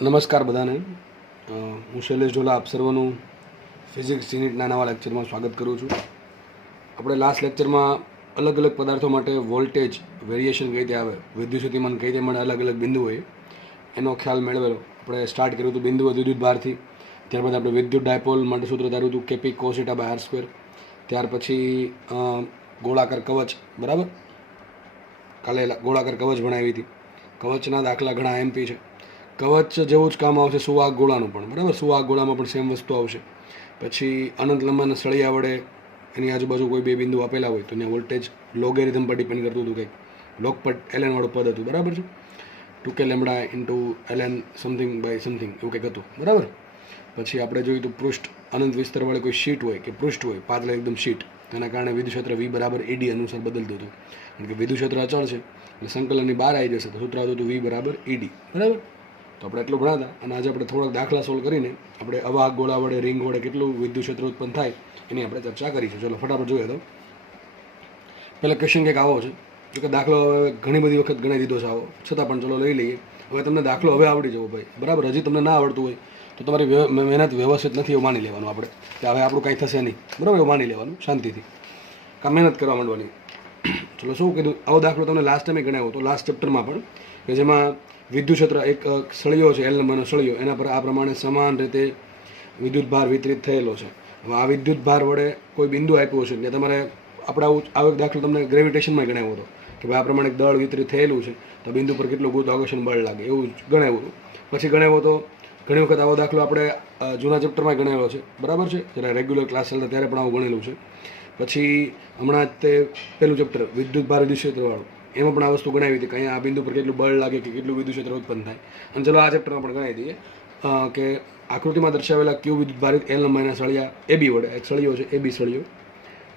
નમસ્કાર બધાને. હું શૈલેષ ઢોલા આપ સર્વનું ફિઝિક્સ યુનિટના નવા લેક્ચરમાં સ્વાગત કરું છું. આપણે લાસ્ટ લેક્ચરમાં અલગ અલગ પદાર્થો માટે વોલ્ટેજ વેરિએશન કઈ રીતે આવે, વિદ્યુતસ્થિતિમાન કઈ રીતે મળે, અલગ અલગ બિંદુઓએ એનો ખ્યાલ મેળવેલો. આપણે સ્ટાર્ટ કર્યું હતું બિંદુ વિદ્યુત ભારથી. ત્યારબાદ આપણે વિદ્યુત ડાયપોલ માટે સૂત્ર ધાર્યું હતું KP cos by R square. ત્યાર પછી ગોળાકાર કવચ, બરાબર, કાલે ગોળાકાર કવચ ભણાવી હતી. કવચના દાખલા ઘણા એમપી છે. કવચ જેવું જ કામ આવશે સુવાહક ગોળાનું પણ, બરાબર. સુવાહક ગોળામાં પણ સેમ વસ્તુ આવશે. પછી અનંત લંબાના સળિયા વડે એની આજુબાજુ કોઈ બે બિંદુ આપેલા હોય તો ત્યાં વોલ્ટેજ લોગેરિધમ પર ડિપેન્ડ કરતું હતું. કંઈક લોગ પર એલએન વાળું પદ હતું, બરાબર છે. 2k lambda into LN something by something એવું કંઈક હતું, બરાબર. પછી આપણે જોયું હતું પૃષ્ઠ અનંત વિસ્તારવાળી કોઈ શીટ હોય કે પૃષ્ઠ હોય, પાતળા એકદમ શીટ, તેના કારણે વિદ્યુત ક્ષેત્ર V બરાબર ED અનુસાર બદલતું હતું. કારણ કે વિદ્યુત ક્ષેત્ર અચળ છે એટલે સંકલનની બહાર આવી જશે તો સૂત્ર આવતું હતું V બરાબર ED, બરાબર. તો આપણે એટલું ભણાતા અને આજે આપણે થોડાક દાખલા સોલ્વ કરીને આપણે અવાહક ગોળા વડે, રિંગ વડે કેટલું વિદ્યુત ક્ષેત્ર ઉત્પન્ન થાય એની આપણે ચર્ચા કરીશું. ચલો ફટાફટ જોઈએ. તો પહેલાં ક્વેશ્ચન કંઈક આવો છે, જોકે દાખલો હવે ઘણી બધી વખત ગણાવી દીધો છે આવો, છતાં પણ ચલો લઈ લઈએ. હવે તમને દાખલો હવે આવડી જવો ભાઈ, બરાબર. હજી તમને ના આવડતું હોય તો તમારી મહેનત વ્યવસ્થિત નથી એવું માની લેવાનું આપણે, કે હવે આપણું કાંઈ થશે નહીં, બરાબર, એવું માની લેવાનું શાંતિથી, કાં મહેનત કરવા માંડવાની. ચલો શું કીધું, આવો દાખલો તમને લાસ્ટ ટાઈમે ગણાવ્યો હતો, લાસ્ટ ચેપ્ટરમાં પણ, કે જેમાં વિદ્યુત ક્ષેત્ર એક સળિયો છે, એલ નંબરનો સળિયો, એના પર આ પ્રમાણે સમાન રીતે વિદ્યુત ભાર વિતરિત થયેલો છે. હવે આ વિદ્યુત ભાર વડે કોઈ બિંદુ આપ્યું છે, ત્યાં તમારે આપણે આવો એક દાખલો તમને ગ્રેવિટેશનમાં ગણાવ્યો હતો કે ભાઈ આ પ્રમાણે એક દળ વિતરિત થયેલું છે તો બિંદુ પર કેટલું ગુરુત્વાકર્ષણ બળ લાગે, એવું ગણાવ્યું હતું. પછી ગણાવ્યો તો ઘણી વખત આવો દાખલો આપણે જૂના ચેપ્ટરમાં ગણાવ્યો છે, બરાબર છે, જ્યારે રેગ્યુલર ક્લાસ ચાલતા ત્યારે પણ આવું ગણેલું છે. પછી હમણાં જ તે પહેલું ચેપ્ટર વિદ્યુત ભાર વિદ્યુત ક્ષેત્રવાળું, એમાં પણ આ વસ્તુ ગણાવી હતી કે અહીંયા આ બિંદુ પર કેટલું બળ લાગે કે કેટલું વિદ્યુત ક્ષેત્ર ઉત્પન્ન થાય. અને ચલો આ ચેપ્ટરમાં પણ ગણાવી દઈએ કે આકૃતિમાં દર્શાવેલા ક્યુ વિદ્યુત ભારિત એલ લંબાઈના સળિયા AB વડે, એક સળિયો છે AB સળિયો,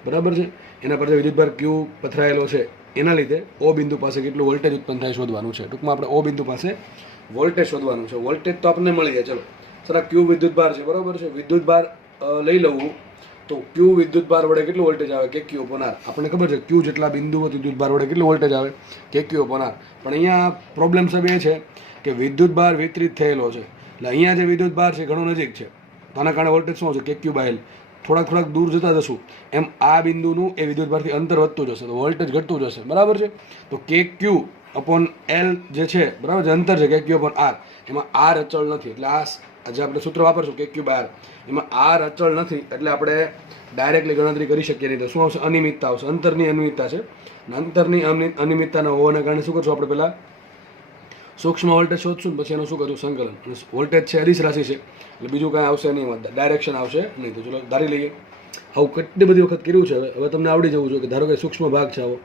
બરાબર છે, એના પર જે વિદ્યુતભાર ક્યુ પથરાયેલો છે એના લીધે O બિંદુ પાસે કેટલું વોલ્ટેજ ઉત્પન્ન થાય શોધવાનું છે. ટૂંકમાં આપણે O બિંદુ પાસે વોલ્ટેજ શોધવાનું છે. વોલ્ટેજ તો આપણને મળી જાય. ચલો સર આ ક્યુ વિદ્યુતભાર છે, બરાબર છે, વિદ્યુતભાર લઈ લઉં તો ક્યુ વિદ્યુતભાર વડે કેટલું વોલ્ટેજ આવે કે ક્યુ અપોન આર. આપણને ખબર છે ક્યુ જેટલા બિંદુઓ વિદ્યુતભાર વડે કેટલું વોલ્ટેજ આવે કે ક્યુ અપોન આર. પણ અહીંયા પ્રોબ્લેમ સબ એ છે કે વિદ્યુતભાર વિતરિત થયેલો છે એટલે અહીંયા જે વિદ્યુતભાર છે ઘણો નજીક છે, તો આના કારણે વોલ્ટેજ શું છે કે ક્યુ બાય એલ. થોડાક દૂર જતા જશું એમ આ બિંદુનું એ વિદ્યુતભારથી અંતર વધતું જશે તો વોલ્ટેજ ઘટતું જશે, બરાબર છે. તો કે ક્યુ અપોન એલ જે છે, બરાબર, જે અંતર છે કે ક્યુ અપોન આર, એમાં આર અચળ નથી એટલે આ જે આપણે સૂત્ર વાપરશું કે ક્યુ બાય આર, એમાં આર અચળ નથી એટલે આપણે ડાયરેક્ટલી ગણતરી કરી શકીએ નહીં. તો શું આવશે? અનિયમિતતા આવશે. અંતરની અનિયમિતતા છે. અંતરની અનિયમિતતાના હોવાના કારણે શું કરશું આપણે? પહેલાં સૂક્ષ્મ વોલ્ટેજ શોધશું, પછી એનું શું કરશું? સંકલન. અને વોલ્ટેજ છે અદિશ રાશિ છે એટલે બીજું કાંઈ આવશે નહીં, ડાયરેક્શન આવશે નહીં. તો ચલો ધારી લઈએ. આવું કેટલી બધી વખત કર્યું છે. હવે તમને આવડી જવું જોઈએ કે ધારો કે સૂક્ષ્મ ભાગ છે, આવો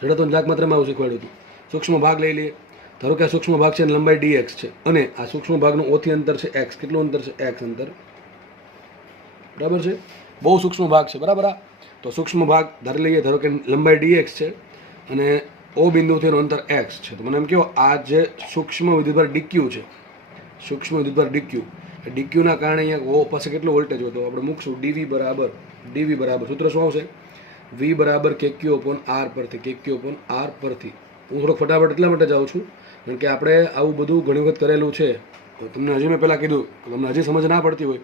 જડત્વની જાગમાત્રામાં આવું શીખવાડ્યું હતું. સૂક્ષ્મ ભાગ લઈ લઈએ. ધારો કે આ સૂક્ષ્મ ભાગ છે લંબાઈ dx છે અને આ સૂક્ષ્મ ભાગનું ઓથી અંતર છે x. કેટલું અંતર છે? x અંતર, બરાબર છે. બહુ સૂક્ષ્મ ભાગ છે, બરાબર. આ તો સૂક્ષ્મ ભાગ ધારી લઈએ, ધારો કે લંબાઈ dx છે અને O બિંદુથી એનું અંતર x છે. તો મને એમ કહો આ જે સૂક્ષ્મ વિદ્યુતભાર dq છે, સૂક્ષ્મ વિદ્યુતભાર dq, એ dqના કારણે અહીંયા O પાસે કેટલો વોલ્ટેજ હોય તો આપણે મૂકશું dv બરાબર સૂત્ર શું આવશે? V બરાબર KQ અપોન R પરથી, KQ અપોન R પરથી. હું થોડોક ફટાફટ એટલા માટે જાઉં છું કારણ કે આપણે આવું બધું ઘણી વખત કરેલું છે. તમને હજી મેં પહેલાં કીધું તમને હજી સમજ ના પડતી હોય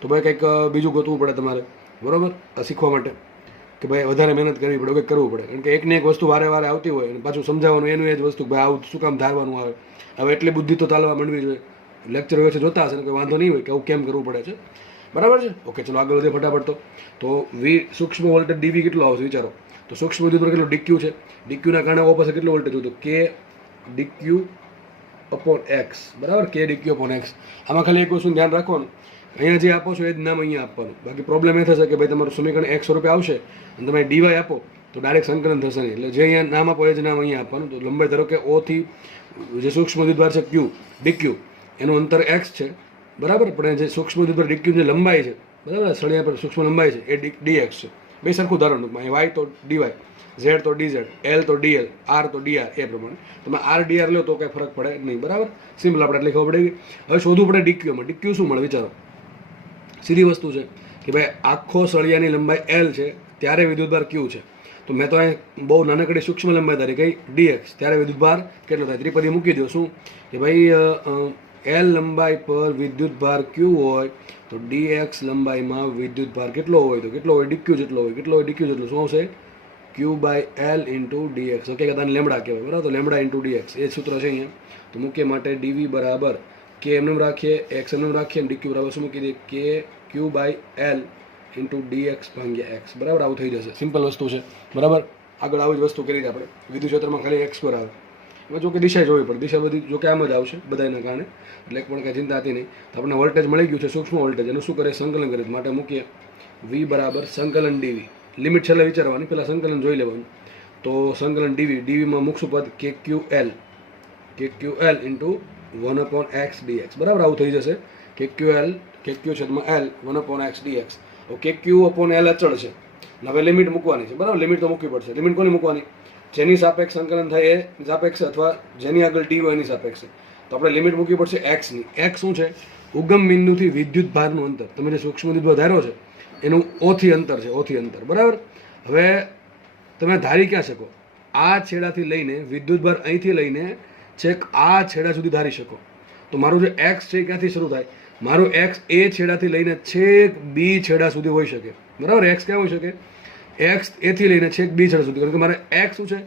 તો ભાઈ કંઈક બીજું ગોતવું પડે તમારે, બરાબર, શીખવા માટે, કે ભાઈ વધારે મહેનત કરવી પડે, કંઈક કરવું પડે. કારણ કે એકને એક વસ્તુ વારે આવતી હોય અને પાછું સમજાવવાનું એનું એ જ વસ્તુ, ભાઈ આવું શું કામ ધારવાનું આવે. હવે એટલી બુદ્ધિ તો ચાલવા માંડવી જોઈએ. લેક્ચર વચ્ચે જોતા હશે ને કોઈ વાંધો નહીં હોય કે આવું કેમ કરવું પડે છે, બરાબર છે. ઓકે, ચલો આગળ વધીએ ફટાફટ. તો વી સૂક્ષ્મ વોલ્ટેજ ડીવી કેટલો આવશે વિચારો. તો સૂક્ષ્મ વિદ્યુત પર કેટલું ડીક્યુ છે, ડીક્યુના કારણે O પાસે કેટલું વોલ્ટેજ હોય તો કે ડીક્યુ અપોન એક્સ, બરાબર, કે ડીક્યુ અપોન એક્સ. આમાં ખાલી એક વસ્તુ ધ્યાન રાખવાનું, અહીંયા જે આપો છો એ જ નામ અહીંયા આપવાનું. બાકી પ્રોબ્લેમ એ થશે કે ભાઈ તમારું સમીકરણ x સ્વરૂપે આવશે અને તમે ડીવાય આપો તો ડાયરેક્ટ સંકલન થશે નહીં. એટલે જે અહીંયા નામ આપો એ જ નામ અહીંયા આપવાનું. તો લંબાઈ ધારો કે O થી જે સૂક્ષ્મ વિદ્યુતભાર છે ક્યુ ડીક્યુ, એનું અંતર x છે, બરાબર. પણ જે સૂક્ષ્મ વિદ્યુતભાર ડીક્યુ જે લંબાઈ છે, બરાબર, સળિયા પર સૂક્ષ્મ લંબાઈ છે એ dx છે. બે સરખું ધારણ ટૂંકમાં, y તો dy, z તો dz, l તો dl, r તો dr. એ પ્રમાણે તમે r dr લો તો કંઈ ફરક પડે નહીં, બરાબર. સિમ્પલ આપણે એટલે ખબર પડી ગઈ. હવે શોધવું પડે ડીક્યુમાં. ડીક્યુ શું મળે વિચારો. સીધી વસ્તુ છે કે ભાઈ આખો સળિયાની લંબાઈ l છે ત્યારે વિદ્યુતભાર ક્યુ છે. તો મેં તો અહીં બહુ નાનકડી સૂક્ષ્મ લંબાઈ ધારી કઈ dx, ત્યારે વિદ્યુતભાર કેટલો થાય ત્રિપદી મૂકી દો. શું કે ભાઈ l લંબાઈ પર વિદ્યુતભાર q હોય તો dx લંબાઈમાં વિદ્યુતભાર કેટલો હોય તો કેટલો હોય dq જેટલો હોય. કેટલો હોય dq જેટલો. શું આવશે q/l ઇન્ટુ dx. ઓકે, કે લેમડા કહેવાય બરાબર. તો લેમડા ઇન્ટુ dx એ સૂત્ર છે અહીંયા. તો મૂકીએ માટે dv બરાબર k એમને રાખીએ, x એમને રાખીએ, અને dq બરાબર શું મૂકી દઈએ k q/l ઇન્ટુ dx ભાગ્યા x. બરાબર, આવું થઈ જશે. સિમ્પલ વસ્તુ છે બરાબર. આગળ આવી જ વસ્તુ કરી હતી આપણે. વિદ્યુત ક્ષેત્રમાં ખાલી x પર આવે. હવે જો કે દિશા જોવી પડે, દિશા બધી જો કે આમ જ આવશે બધાના કારણે, એટલે પણ કાંઈ ચિંતા હતી નહીં. તો આપણને વોલ્ટેજ મળી ગયું છે, સૂક્ષ્મ વોલ્ટેજ. એનું શું કરે, સંકલન કરે. માટે મૂકીએ v બરાબર સંકલન dv. લિમિટ છેલ્લે વિચારવાની, પહેલાં સંકલન જોઈ લેવાનું. તો સંકલન dvમાં મૂકશું પદ kql ઇન્ટુ 1/x dx. બરાબર, આવું થઈ જશે kq/l 1/x dx. kq/l અચળ છે. હવે લિમિટ મૂકવાની છે બરાબર. લિમિટ તો મૂકવી પડશે. લિમિટ કોની મૂકવાની? જેની સાપેક્ષ સંકલન થાય એ સાપેક્ષ, અથવા જેની આગળ ડી હોય એની સાપેક્ષ. તો આપણે લિમિટ મૂકવી પડશે x ની. x શું છે? ઉગમ બિંદુથી વિદ્યુત ભારનું અંતર. તમે જે સૂક્ષ્મ વિદ્યુત ધાર્યો છે એનું ઓથી અંતર છે, ઓથી અંતર બરાબર. હવે તમે ધારી ક્યાં શકો? આ છેડાથી લઈને વિદ્યુતભાર અહીંથી લઈને છેક આ છેડા સુધી ધારી શકો. તો મારું જે x છે ક્યાંથી શરૂ થાય? મારું x એ છેડાથી લઈને છેક બી છેડા સુધી હોઈ શકે બરાબર. x ક્યાં હોઈ શકે? x એથી લઈને છેક બી છેડા સુધી. કારણ કે મારે x શું છે?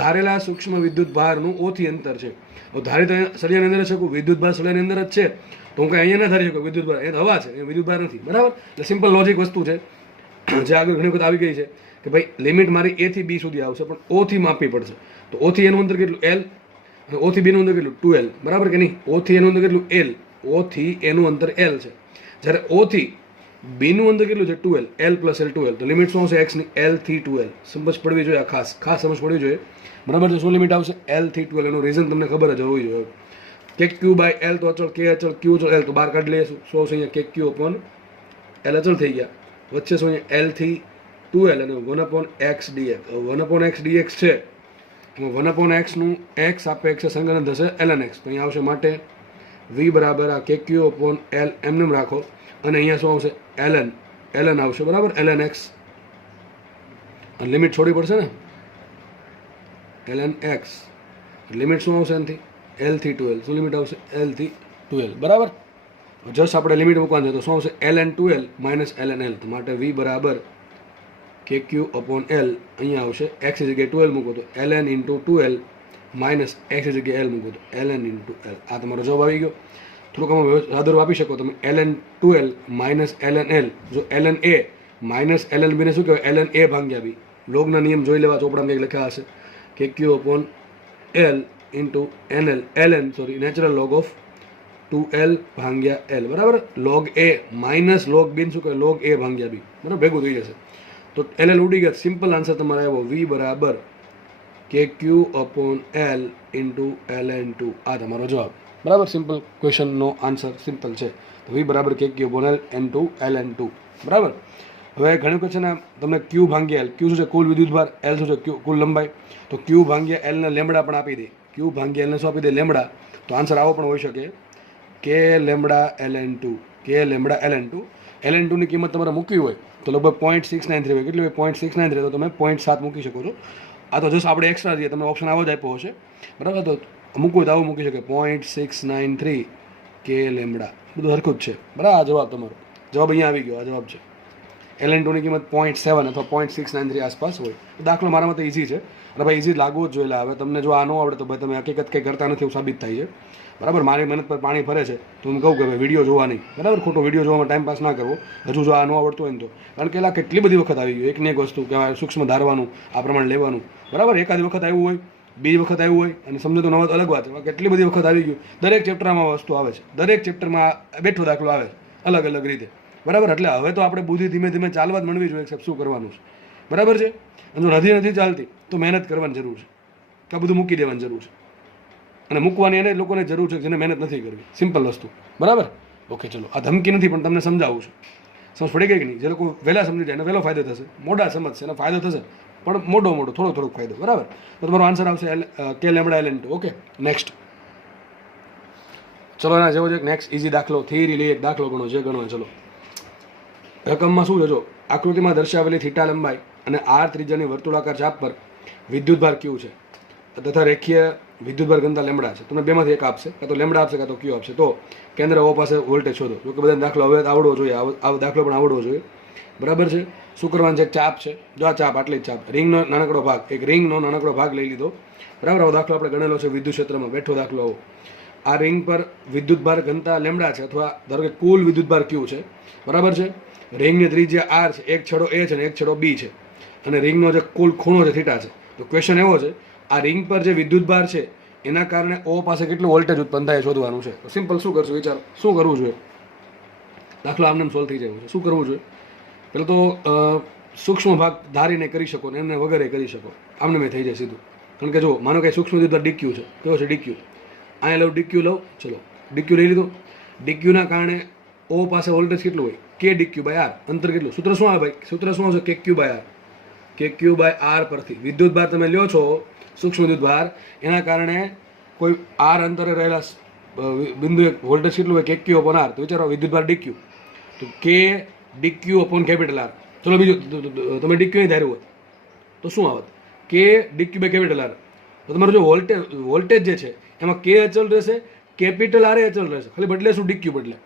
ધારેલા સૂક્ષ્મ વિદ્યુત ભારનું ઓથી અંતર છે. હવે ધારી તો સળિયાની અંદર જ શકું, વિદ્યુત ભાર સળિયાની અંદર જ છે, તો હું કંઈ અહીંયા ના ધારી શકું વિદ્યુત ભાર. એ હવા છે, એ વિદ્યુત ભાર નથી બરાબર. એટલે સિમ્પલ લોજિક વસ્તુ છે જે આગળ ઘણી વખત આવી ગઈ છે કે ભાઈ લિમિટ મારી a થી b સુધી આવશે, પણ o થી માપવી પડશે. તો o થી એનું અંતર કેટલું? l. અને o થી b નું અંતર કેટલું? 2l બરાબર કે નહીં? o થી એનું અંતર કેટલું? l. o થી એનું અંતર l છે. જ્યારે o થી b નું અંતર કેટલું છે? 2l. l plus l 2l. તો લિમિટ શું આવશે x ની? l થી 2l. સમજ પડવી જોઈએ, ખાસ સમજ પડવી જોઈએ બરાબર. તો શું લિમિટ આવશે? l થી 2l. એનું રીઝન તમને ખબર જ હોવી જોઈએ. kq/l તો અચળ, k અચળ, q અચળ, l તો બહાર કાઢી લઈશું. શું આવશે અહીંયા? kq/l અચળ થઈ ગયા. વચ્ચે શું અહીંયા? l થી 2l અને 1/x dx. 1/x dx છે, 1/x નું x સાપેક્ષ સંકલન થશે ln x. તો અહીંયા આવશે માટે v બરાબર આ kq/l એમને રાખો, અને અહીંયા શું આવશે? ln આવશે બરાબર. ln x અને લિમિટ છોડવી પડશે ને. ln x લિમિટ શું આવશે? એનાથી l થી 2l. શું લિમિટ આવશે? l થી 2l બરાબર. જસ્ટ આપણે લિમિટ મૂકવાની છે. તો શું આવશે? ln 2l minus ln l. તો માટે v બરાબર kq/l અહીંયા આવશે. x ની જગ્યાએ 2l મૂકો તો ln into 2l minus x ની જગ્યાએ l મૂકો તો ln ઇન્ટુ l. આ તમારો જવાબ આવી ગયો. થોડુંક આમાં સાદું આપી શકો તમે. ln 2l minus ln l. જો ln a minus ln b ને શું કહેવાય? ln a ભાગ્યા b. લોગના નિયમ જોઈ લેવા, ચોપડામાં કંઈક લખ્યા હશે. kq/l into ln natural log of 2l ભાગ્યા l બરાબર. Log a minus log b શું કહેવાય? લોગ a ભાગ્યા b બરાબર. ભેગું થઈ જશે. તો ll ઉડી ગયા. સિમ્પલ આન્સર તમારે આવ્યો v બરાબર kq/l ઇન્ટુ ln2. આ તમારો જવાબ બરાબર. સિમ્પલ ક્વેશ્ચનનો આન્સર સિમ્પલ છે. તો v બરાબર kq/l ઇન્ટુ ln2 બરાબર. હવે ઘણી વખત છે ને તમને q ભાગ્યા l. q શું છે? કુલ વિદ્યુતભાર. l શું છે? કુલ લંબાઈ. તો q ભાગ્યા l ને લેમડા પણ આપી દે. q ભાગ્યા l ને શું આપી દે? લેમડા. તો આન્સર આવો પણ હોઈ શકે k lambda ln2. k lambda ln2. ln2 ની કિંમત તમારે મૂકવી હોય તો લગભગ 0.693 હોય. કેટલી હોય? 0.693. તો તમે 0.7 મૂકી શકો છો. આ તો જસ્ટ આપણે એક્સ્ટ્રા દઈએ, તમને ઓપ્શન આવો જ આપ્યો હશે બરાબર. તો મૂકવું હોય તો આવું મૂકી શકે 0.693 k લેમડા. બધું હરખું જ છે બરાબર. આ જવાબ તમારો. જવાબ અહીંયા આવી ગયો. આ જવાબ છે. ln2 ની કિંમત 0.7 અથવા 0.693 આસપાસ હોય. દાખલો મારા માટે ઇઝી છે, અને ભાઈ ઇઝી લાગવું જ જોઈએ. હવે તમને જો આ ન આવડે તો ભાઈ તમે હકીકત કંઈ કરતા નથી એવું સાબિત થાય છે બરાબર. મારી મહેનત પર પાણી ફરે છે તો હું કહું કે ભાઈ વિડીયો જોવા નહીં બરાબર. ખોટો વિડીયો જોવામાં ટાઈમ પાસ ના કરવો. હજુ જો આ ન આવડતું હોય ને તો. કારણ કે એલા કેટલી બધી વખત આવી ગયું. એકને એક વસ્તુ કહેવાય સૂક્ષ્મ ધારવાનું, આ પ્રમાણે લેવાનું બરાબર. એકાદ વખત આવ્યું હોય, બીજી વખત આવ્યું હોય, અને સમજો તો નવા અલગ વાત. કેટલી બધી વખત આવી ગયું. દરેક ચેપ્ટરમાં વસ્તુ આવે છે. દરેક ચેપ્ટરમાં બેઠો દાખલો આવે અલગ અલગ રીતે બરાબર. એટલે હવે તો આપણે બુદ્ધિ ધીમે ધીમે ચાલવા જ માંડવી જોઈએ કે શું કરવાનું છે બરાબર છે. અને જો નથી ચાલતી તો મહેનત કરવાની જરૂર છે. આ બધું મૂકી દેવાની જરૂર છે. અને મૂકવાની એને લોકોને જરૂર છે જેને મહેનત નથી કરવી. સિમ્પલ વસ્તુ બરાબર. ઓકે ચલો, આ ધમકી નથી પણ તમને સમજાવું છું. સમજ પડી ગઈ કે નહીં? જે લોકો વહેલા સમજી જાય એને વહેલો ફાયદો થશે, મોડા સમજશે એનો ફાયદો થશે, પણ મોટો થોડોક ફાયદો બરાબર. તો તમારો આન્સર આવશે k lambda ln2. Okay next. ચલો એના જેવો છે નેક્સ્ટ ઇઝી દાખલો. થિયરી લઈએ, દાખલો ગણો જે ગણો. ચલો રકમમાં શું છે? જો આકૃતિમાં દર્શાવેલી થીટા લંબાઈ અને આર ત્રિજ્યાની વર્તુળાકાર ચાપ પર વિદ્યુતભાર ક્યુ છે તથા રેખીય વિદ્યુતભાર ઘનતા લેમડા છે. તમને બેમાંથી એક આપશે, કાં તો લેમડા આપશે કાં તો ક્યુ આપશે. તો કેન્દ્ર ઓ પાસે વોલ્ટેજ શોધો. જો કે બધા દાખલો હવે આવડવો જોઈએ, આવો દાખલો પણ આવડવો જોઈએ. બરાબર છે. શું કરવાનું છે? એક ચાપ છે, જો આ ચાપ, આટલી જ ચાપ, રિંગનો નાનકડો ભાગ, એક રિંગનો નાનકડો ભાગ લઈ લીધો. બરાબર. આવો દાખલો આપણે ગણેલો છે વિદ્યુત ક્ષેત્રમાં, બેઠો દાખલો આવો. આ રિંગ પર વિદ્યુતભાર ઘનતા લેમડા છે, અથવા ધારો કે કુલ વિદ્યુતભાર ક્યુ છે. બરાબર છે. રિંગની ત્રિજ્યા આર છે, એક છેડો એ છે અને એક છેડો બી છે, અને રિંગનો જે કુલ ખૂણો છે થીટા છે. તો ક્વેશ્ચન એવો છે, આ રિંગ પર જે વિદ્યુતભાર છે એના કારણે ઓ પાસે કેટલું વોલ્ટેજ ઉત્પન્ન થાય શોધવાનું છે. તો સિમ્પલ શું કરશું? વિચારો શું કરવું જોઈએ. દાખલો આમને સોલ્વ થઈ જાય છે. શું કરવું જોઈએ? પેલું તો સૂક્ષ્મ ભાગ ધારીને કરી શકો ને એમને વગેરે કરી શકો. આમને મેં થઈ જાય સીધું. કારણ કે જો માનો કે સૂક્ષ્મ વિદ્યુતભાર ડીક્યુ છે, કયો છે? ડીક્યુ. અહીંયા લઉં ડીક્યુ, લઉં, ચલો ડીક્યુ લઈ લીધું. ડીક્યુના કારણે ઓ પાસે વોલ્ટેજ કેટલું હોય? કે ડીક્યુ બાય આર. અંતર કેટલું? સૂત્ર શું આવે ભાઈ? સૂત્ર શું આવશે? કે ક્યુ બાય આર. કે ક્યુ બાય આર પરથી વિદ્યુતભાર તમે લ્યો છો, સૂક્ષ્મ વિદ્યુતભાર, એના કારણે કોઈ આર અંતરે રહેલા બિંદુ એક વોલ્ટેજ કેટલું હોય? કે ક્યુ અપોન આર. તો વિચારો વિદ્યુતભાર ડીક્યુ, તો કે ડીક્યુ અપોન કેપિટલ આર. ચલો બીજું, તમે ડીક્યુ નહીં ધાર્યું હોત તો શું આવત? કે ડીક્યુ બાય કેપિટલ આર. તો તમારું જો વોલ્ટેજ જે છે એમાં કે અચલ રહેશે, કેપિટલ આર એ અચલ રહેશે. ખાલી બદલે શું? ડીક્યુ બદલે.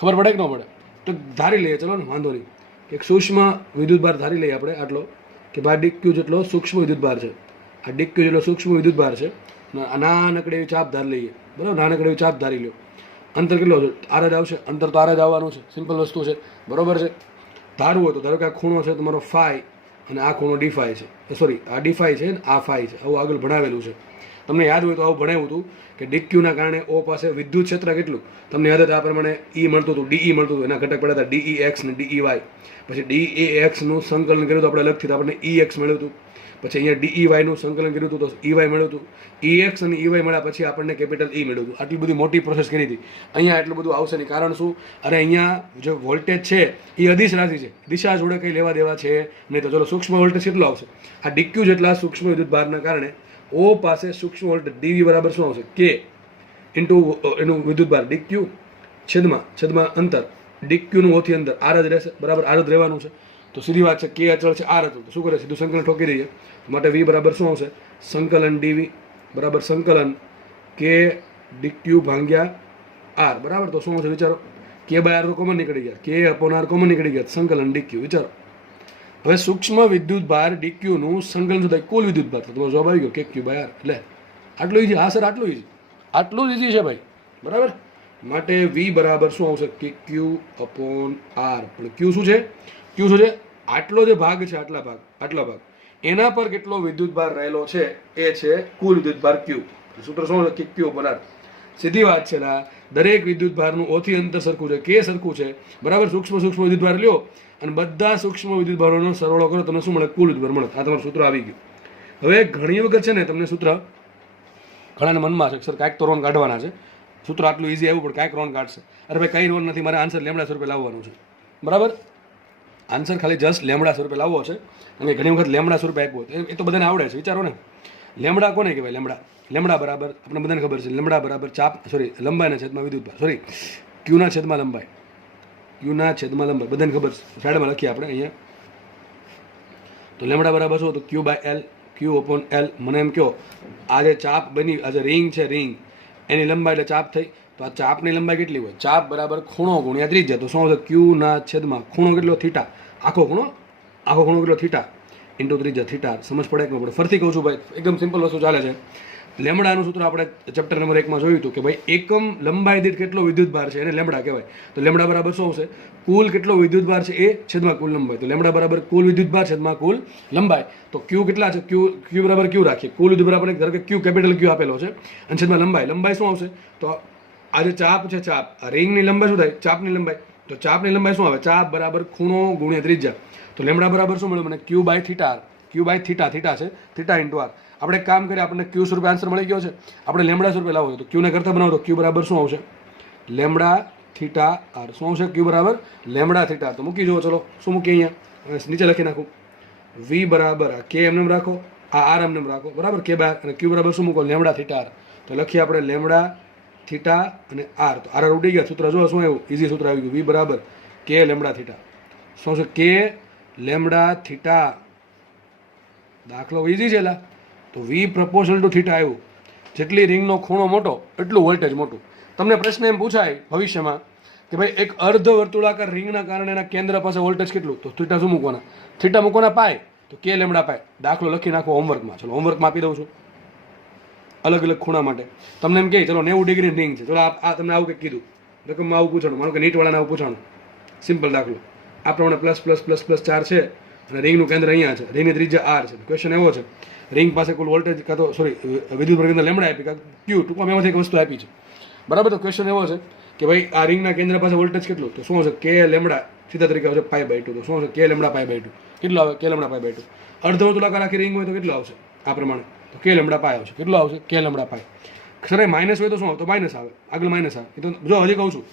ખબર પડે કે ન પડે? તો ધારી લઈએ, ચલો ને, વાંધો નહીં. એક સૂક્ષ્મ વિદ્યુતભાર ધારી લઈએ આપણે આટલો, કે ભાઈ ડીક્યુ જેટલો સૂક્ષ્મ વિદ્યુતભાર છે. આ ડીક્યુ જેટલો સૂક્ષ્મ વિદ્યુતભાર છે. નાનકડી એવી ચાપ ધારી લઈએ. બરાબર. નાનકડી એવી ચાપ ધારી લો. અંતર કેટલો છે? આર જ આવશે. અંતર તો આર જ આવવાનું છે. સિમ્પલ વસ્તુ છે. બરોબર છે. ધારવું હોય તો ધારો કે આ ખૂણો છે તમારો ફાઈ, અને આ ખૂણો ડી ફાઈ છે. સોરી, આ ડી ફાઈ છે ને આ ફાઈ છે. આવું આગળ ભણાવેલું છે. તમને યાદ હોય તો આવું ભણાવ્યું હતું કે ડીક્યુના કારણે ઓ પાસે વિદ્યુત ક્ષેત્ર કેટલું તમને યાદ હતું? આ પ્રમાણે ઈ મળતું હતું, ડીઈ મળતું હતું. એના ઘટક પડ્યા હતા ડીઈ એક્સ ને ડીઈ વાય. પછી ડીઈ એક્સનું સંકલન કર્યું હતું આપણે અલગથી, તો આપણને ઈ એક્સ મળ્યું હતું. પછી અહીંયા ડીઈ વાયનું સંકલન કર્યું હતું તો ઈ વાય મળ્યું હતું. ઈ એક્સ અને ઈ વાય મળ્યા પછી આપણને કેપિટલ ઈ મળ્યું હતું. આટલી બધી મોટી પ્રોસેસ કરી હતી. અહીંયા એટલું બધું આવશે નહીં. કારણ શું? અરે અહીંયા જે વોલ્ટેજ છે એ અદિશ રાશિ છે, દિશા જોડે કંઈ લેવા દેવા છે નહીં. તો ચલો સૂક્ષ્મ વોલ્ટેજ કેટલો આવશે? આ ડીક્યુ જેટલા સૂક્ષ્મ વિદ્યુતભારના કારણે ઓ પાસે સૂક્ષ્મ વોલ્ટેજ ડીવી બરાબર શું આવશે? કે ઇન્ટુ એનું વિદ્યુતભાર ડીક્યુ છેદમાં અંતર, ડીક્યુનું ઓથી અંતર આર જ રહેશે. બરાબર. આર જ રહેવાનું છે. તો સીધી વાત છે, કે અચળ છે, આર અચળ. તો શું કરે? સીધું સંકલન ઠોકી દઈએ. માટે વી બરાબર શું આવશે? સંકલન ડીવી બરાબર સંકલન કે ડીક્યુ ભાગ્યા આર. બરાબર. તો શું આવશે? વિચારો. કે બાય આર તો કોમન નીકળી ગયા, કે અપોન આર કોમન નીકળી ગયા, સંકલન ડીક્યુ. વિચારો. હવે સૂક્ષ્મ વિદ્યુતભાર ડીક્યુનું સંકલન શું થાય? કુલ વિદ્યુતભાર. તો તમારો જવાબ આવી ગયો કે ક્યુ બાય આર. એટલે આટલું ઇઝી. હા સર, આટલું ઇઝી. આટલું જ ઇઝી છે ભાઈ. બરાબર. માટે વી બરાબર શું આવશે? કે ક્યુ અપોન આર. પણ ક્યુ શું છે? ક્યુ શું છે? આટલો જે ભાગ છે, આટલો ભાગ એના પર કેટલો વિદ્યુતભાર રહેલો છે એ છે કુલ વિદ્યુતભાર ક્યુ. સૂત્ર શું છે? કે ક્યુ અપોન આર. સીધી વાત છે. દરેક વિદ્યુતભારનું ઓથી અંતર સરખું છે, કે સરખું છે. બરાબર. સૂક્ષ્મ વિદ્યુતભાર લ્યો અને બધા સૂક્ષ્મ વિદ્યુતભારોનો સરવાળો કરો, તમને શું મળે? કુલ વિદ્યુતભાર મળે. આ તમારું સૂત્ર આવી ગયું. હવે ઘણી વખત છે ને તમને સૂત્ર ઘણાને મનમાં છે સર કાંઈક તો રોન કાઢવાના છે, સૂત્ર આટલું ઇઝી આવ્યું પણ કાંઈક રોન કાઢશે. અરે ભાઈ કંઈ રોન નથી, મારે આન્સર લેમડા સ્વરૂપે લાવવાનું છે. બરાબર. આન્સર ખાલી જસ્ટ લેમડા સ્વરૂપે લાવવો છે. અને ઘણી વખત લેમડા સ્વરૂપે આપ્યો એ તો બધાને આવડે છે. વિચારો ને, લેમડા કોને કહેવાય? લેમડા બરાબર આપણે બધાને ખબર છે. લેમડા બરાબર લંબાઈના છેદમાં વિદ્યુતભાર, ક્યુના છેદમાં લંબાઈ, બધાને ખબર છે. સાઈડમાં લખીએ આપણે અહીંયા. તો લેમડા બરાબર શું? તો Q by L, Q upon L. મને એમ કહો, આ જે ચાપ બની, આ જે રિંગ છે, રિંગ એની લંબાઈ એટલે ચાપ થઈ. તો આ ચાપની લંબાઈ કેટલી હોય? ચાપ બરાબર ખૂણો ગુણ્યા ત્રિજ્યા. તો શું આવશે? ક્યુના છેદમાં ખૂણો કેટલો? થીટા. આખો ખૂણો કેટલો? થીટા ઇન્ટુ ત્રિજ્યા થીટા. સમજ પડે કે ન પડે? ફરીથી કહું છું ભાઈ, એકદમ સિમ્પલ વસ્તુ ચાલે છે. લેમડાનું સૂત્ર આપણે ચેપ્ટર નંબર 1 માં જોયું હતું કે ભાઈ એકમ લંબાઈ દીઠ કેટલો વિદ્યુતભાર છે એને લેમડા કહેવાય. તો લેમડા બરાબર શું આવશે? કુલ કેટલો વિદ્યુતભાર છે એ છેદમાં કુલ લંબાઈ. તો લેમડા બરાબર કુલ વિદ્યુતભાર છેદમાં કુલ લંબાઈ. તો ક્યુ કેટલા છે? ક્યુ બરાબર ક્યુ રાખીએ. કુલ વિદ્યુતભાર આપણે ધારો કે ક્યુ કેપિટલ ક્યુ આપેલો છે અને છેદમાં લંબાઈ શું આવશે? તો આ જે ચાપ છે, ચાપ રિંગની લંબાઈ શું થાય? ચાપની લંબાઈ. તો ચાપની લંબાઈ શું આવે? ચાપ બરાબર ખૂણો ગુણ્યા ત્રિજ્યા. તો લેમડા બરાબર શું મળ્યું મને? Q by theta. Q by theta છે, થીટા ઇન્ટુ આર. આપણે એક કામ કરીએ, આપણને ક્યુ સ્વરૂપે આન્સર મળી ગયો છે. આપણે લેમડા સ્વરૂપે લાવો તો ક્યુને કરતા બનાવો તો ક્યુ બરાબર શું આવશે? Lambda theta R. શું આવશે? ક્યુ બરાબર લેમડા થીટા આર. તો મૂકી જુઓ. ચલો શું મૂકીએ? અહીંયા નીચે લખી નાખું. વી બરાબર કે એમને રાખો, આ આર એમને રાખો. બરાબર. કે બાર અને ક્યુ બરાબર શું મૂકો? Lambda theta R. તો લખીએ આપણે લેમડા થીટા અને આર. તો આર ઉડી ગયા. સૂત્ર જો શું આવ્યું? ઇઝી સૂત્ર આવી ગયું. વી બરાબર કે લેમડા થીટા. શું છે? કે લેમડા થીટા દાખલો ઇઝી છે લા. તો વી પ્રપોર્શનલ ટુ થીટા આવ્યું. જેટલી રિંગનો ખૂણો મોટો એટલું વોલ્ટેજ મોટું. તમને પ્રશ્ન એમ પૂછાય ભવિષ્યમાં કે ભાઈ એક અર્ધ વર્તુળાકાર રિંગના કારણે એના કેન્દ્ર પાસે વોલ્ટેજ કેટલું, તો થીટા શું મૂકવાના? થીટા મૂકવાના પાય, તો કે લેમડા પાય. દાખલો લખી નાખો હોમવર્કમાં. ચલો હોમવર્કમાં આપી દઉં છું અલગ અલગ ખૂણા માટે. તમને એમ કહે ચલો 90 ડિગ્રી રિંગ છે, ચલો આ તમને આવું કંઈક કીધું, રકમમાં આવું પૂછાણું, માનો કે નીટવાળાને આવું પૂછાણું, સિમ્પલ દાખલો. આ પ્રમાણે પ્લસ પ્લસ પ્લસ પ્લસ 4 છે અને રિંગનું કેન્દ્ર અહીંયા છે, રિંગની ત્રિજ્યા r છે. ક્વેશ્ચન એવો છે રિંગ પાસે કુલ વોલ્ટેજ કાં તો સોરી વિદ્યુત પ્રવાહ લેમડા આપી કાં ક્યુ, ટૂંકમાં એમાંથી એક વસ્તુ આપી છે, બરાબર. તો ક્વેશ્ચન એવો છે કે ભાઈ આ રિંગના કેન્દ્ર પાસે વોલ્ટેજ કેટલું, તો શું આવશે? કે લેમડા સીધા તરીકે આવશે π/2. તો શું આવશે? કે લેમડા π/2. કેટલો આવે? કે લેમડા π/2. અર્ધવર્તુળાકાર આખી રિંગ હોય તો કેટલો આવશે? આ પ્રમાણે તો કે લેમડા π આવશે. કેટલો આવશે? કે લેમડા π. સર માઇનસ હોય તો શું આવે? તો માઇનસ આવે, આગળ માઇનસ આવે. એ તો જો હજી કહું છું,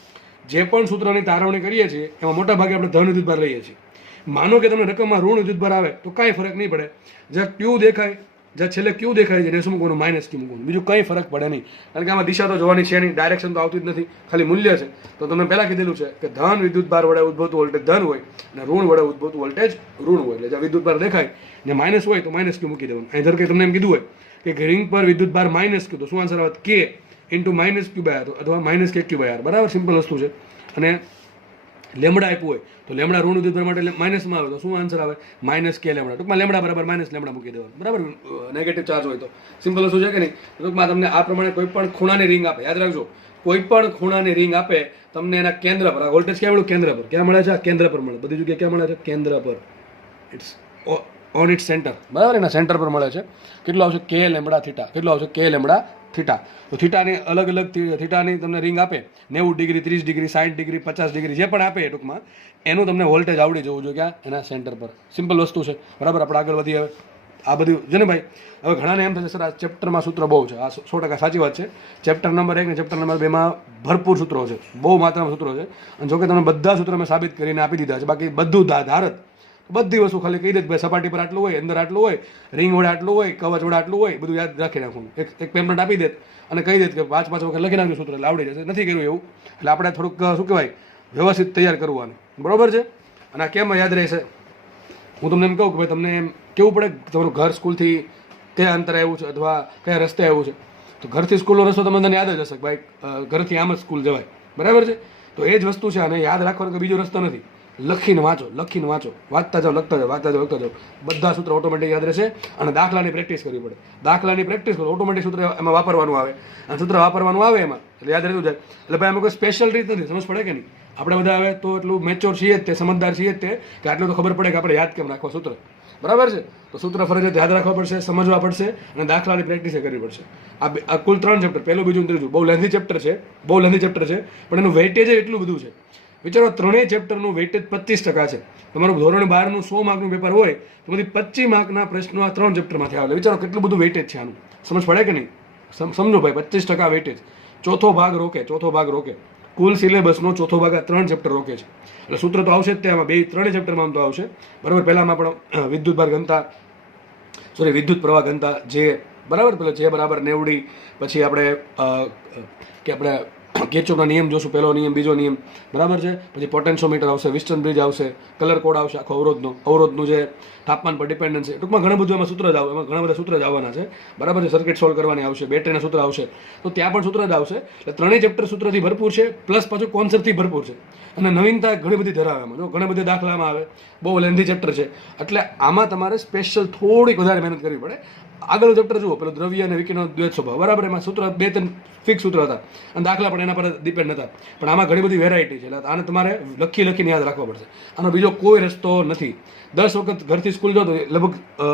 જે પણ સૂત્રની તારવણી કરીએ છીએ એમાં મોટા ભાગે આપણે ધન વિદ્યુતભાર લઈએ છીએ. માનો કે તમને રકમમાં ઋણ વિદ્યુતભાર આવે તો કાંઈ ફરક નહીં પડે. જ્યાં ક્યુ દેખાય, જ્યાં છેલ્લે ક્યુ દેખાય છે એને શું મૂકવાનું? માઇનસ ક્યુ મૂકવાનું. બીજું કંઈ ફરક પડે નહીં, કારણ કે આમાં દિશા તો જોવાની છે નહીં, ડાયરેક્શન તો આવતી જ નથી, ખાલી મૂલ્ય છે. તો તમને પહેલાં કીધેલું છે કે ધન વિદ્યુતભાર વડે ઉદ્ભવતું વોલ્ટેજ ધન હોય અને ઋણ વડે ઉદ્ભવતું વોલ્ટેજ ઋણ હોય. એટલે જ્યાં વિદ્યુતભાર દેખાય ને માઇનસ હોય તો માઇનસ ક્યુ મૂકી દેવાનું. અહીં ધારો કે તમને એમ કીધું હોય કે રિંગ પર વિદ્યુતભાર માઇનસ ક્યુ, તો શું આન્સર આવે? K into minus Q by R અથવા minus K Q by R. બરાબર, સિમ્પલ વસ્તુ છે. અને લેમડા આપ્યું હોય તો લેમડા ઋણ વિદ્યુતભાર માટે માઇનસમાં આવે તો શું આન્સર આવે? માઇનસ કે લેમડા. ટૂંકમાં લેમડા બરાબર માઇનસ લેમડા મૂકી દેવાનું, બરાબર. નેગેટિવ ચાર્જ હોય તો સિમ્પલ વસ્તુ છે કે નહીં. ટૂંકમાં તમને આ પ્રમાણે કોઈ પણ ખૂણાની રિંગ આપે, યાદ રાખજો, કોઈ પણ ખૂણાની રિંગ આપે તમને એના કેન્દ્ર પર આ વોલ્ટેજ ક્યાં મળ્યું? કેન્દ્ર પર. ક્યાં મળે છે? આ કેન્દ્ર પર મળે. બધી જગ્યાએ ક્યાં મળે છે? કેન્દ્ર પર. ઇટ્સ ઓન ઇટ્સ સેન્ટર, બરાબર. એના સેન્ટર પર મળે છે. કેટલો આવશે? કે લેમડા થીટા. કેટલો આવશે? કે લેમડા થીટા. તો થીટાની અલગ અલગ થીટાની તમને રિંગ આપે 90 ડિગ્રી, 30 ડિગ્રી, 60 ડિગ્રી, 50 ડિગ્રી, જે પણ આપે ટૂંકમાં એનું તમને વોલ્ટેજ આવડી જવું જોઈએ ક્યાં? એના સેન્ટર પર. સિમ્પલ વસ્તુ છે, બરાબર. આપણે આગળ વધીએ. હવે આ બધું છે ને ભાઈ. હવે ઘણાને એમ થશે સર આ ચેપ્ટરમાં સૂત્ર બહુ છે. આ 100% સાચી વાત છે. ચેપ્ટર નંબર 1 અને ચેપ્ટર નંબર 2માં ભરપૂર સૂત્રો છે, બહુ માત્રામાં સૂત્રો છે. અને જોકે તમે બધા સૂત્રો મેં સાબિત કરીને આપી દીધા છે. બાકી બધું ધારત બધી વસ્તુ ખાલી કહી દે ભાઈ સપાટી પર આટલું હોય, અંદર આટલું હોય, રિંગ વડે આટલું હોય, કવચ વડે આટલું હોય, બધું યાદ રાખી નાખવાનું. એક પેમ્પલેટ આપી દે અને કહી દે કે 5 વખત લખી નાખજો સૂત્ર એટલે આવડી જશે. નથી કર્યું એવું, એટલે આપણે થોડુંક શું કહેવાય વ્યવસ્થિત તૈયાર કરવાનું, બરોબર છે. અને આ કેમ યાદ રહેશે? હું તમને એમ કહું કે ભાઈ તમને એમ કેવું પડે કે તમારું ઘર સ્કૂલથી કયા અંતરે આવ્યું છે અથવા કયા રસ્તે આવ્યું છે. તો ઘરથી સ્કૂલનો રસ્તો તમને યાદ જ હશે કે ભાઈ ઘરથી આમ જ સ્કૂલ જવાય, બરાબર છે. તો એ જ વસ્તુ છે. અને યાદ રાખવાનો કે બીજો રસ્તો નથી. લખીને વાંચો, લખીને વાંચો, વાંચતા જાઓ, લખતા જાઓ, વાંચતા જાઓ, લખતા જાઓ. બધા સૂત્ર ઓટોમેટિક યાદ રહેશે. અને દાખલાની પ્રેક્ટિસ કરવી પડે. દાખલાની પ્રેક્ટિસ કરો, ઓટોમેટિક સૂત્ર એમાં વાપરવાનું આવે. અને સૂત્ર વાપરવાનું આવે એમાં એટલે યાદ રહેતું જાય. એટલે ભાઈ આમાં કોઈ સ્પેશિયલ રીત નથી, સમજ પડે કે નહીં. આપણે બધા આવે તો એટલું મેચ્યોર છીએ જ તે, સમજદાર છીએ જ તે કે આટલું તો ખબર પડે કે આપણે યાદ કેમ રાખવા સૂત્ર, બરાબર છે. તો સૂત્ર ફરજિયાત યાદ રાખવા પડશે, સમજવા પડશે અને દાખલાની પ્રેક્ટિસ કરવી પડશે. આ કુલ 3 ચેપ્ટર, પહેલું, બીજું, ત્રીજું. બહુ લેન્ધી ચેપ્ટર છે, બહુ લેન્ધી ચેપ્ટર છે, પણ એનું વેઇટેજ એટલું બધું છે. વિચારો, ત્રણેય ચેપ્ટરનું વેઇટેજ 25% છે. તમારું ધોરણ 12નું 100 માર્કનું પેપર હોય તો બધી 25 માર્કના પ્રશ્નો આ 3 ચેપ્ટરમાંથી આવે. વિચારો કેટલું બધું વેઇટેજ છે આનું. સમજ પડે કે નહીં? સમજો ભાઈ, 25% વેઇટેજ. ચોથો ભાગ રોકે, ચોથો ભાગ રોકે. કુલ સિલેબસનો ચોથો ભાગ આ 3 ચેપ્ટર રોકે છે. એટલે સૂત્ર તો આવશે જ તે, આમાં 3 ચેપ્ટરમાં તો આવશે, બરાબર. પહેલામાં પણ વિદ્યુત ભાર ઘનતા, સોરી વિદ્યુત પ્રવાહ ઘનતા જે, બરાબર. પેલો જે બરાબર 90, પછી આપણે કિર્ચોફના નિયમ જોશું. પહેલો નિયમ, બીજો નિયમ, બરાબર છે. પછી પોટેન્શિયોમીટર આવશે, વિસ્ટન બ્રિજ આવશે, કલર કોડ આવશે, આખો અવરોધનું જે તાપમાન પર ડિપેન્ડન્સ છે. ટૂંકમાં ઘણું બધું એમાં સૂત્ર જ આવે, એમાં ઘણા બધા સૂત્ર જ આવવાના છે, બરાબર છે. સર્કિટ સોલ્વ કરવાની આવશે, બેટરીના સૂત્ર આવશે, તો ત્યાં પણ સૂત્ર જ આવશે. એટલે ત્રણેય ચેપ્ટર સૂત્રથી ભરપૂર છે, પ્લસ પાછું કોન્સેપ્ટથી ભરપૂર છે. અને નવીનતા ઘણી બધી ધરાવે એમાં. જો ઘણા બધા દાખલામાં આવે, બહુ લેન્ધી ચેપ્ટર છે. એટલે આમાં તમારે સ્પેશિયલ થોડીક વધારે મહેનત કરવી પડે. આગળનું ચેપ્ટર જુઓ, પેલો દ્રવ્ય અને વિકિરણનો દ્વૈત સ્વભાવ, બરાબર. એમાં સૂત્ર 2-3 ફિક્સ સૂત્ર હતા અને દાખલા પણ એના પર ડિપેન્ડ હતા. પણ આમાં ઘણી બધી વેરાયટી છે, એટલે આને તમારે લખીને યાદ રાખવા પડશે. આનો બીજો કોઈ રસ્તો નથી. 10 વખત ઘરથી સ્કૂલ જાઓ તો લગભગ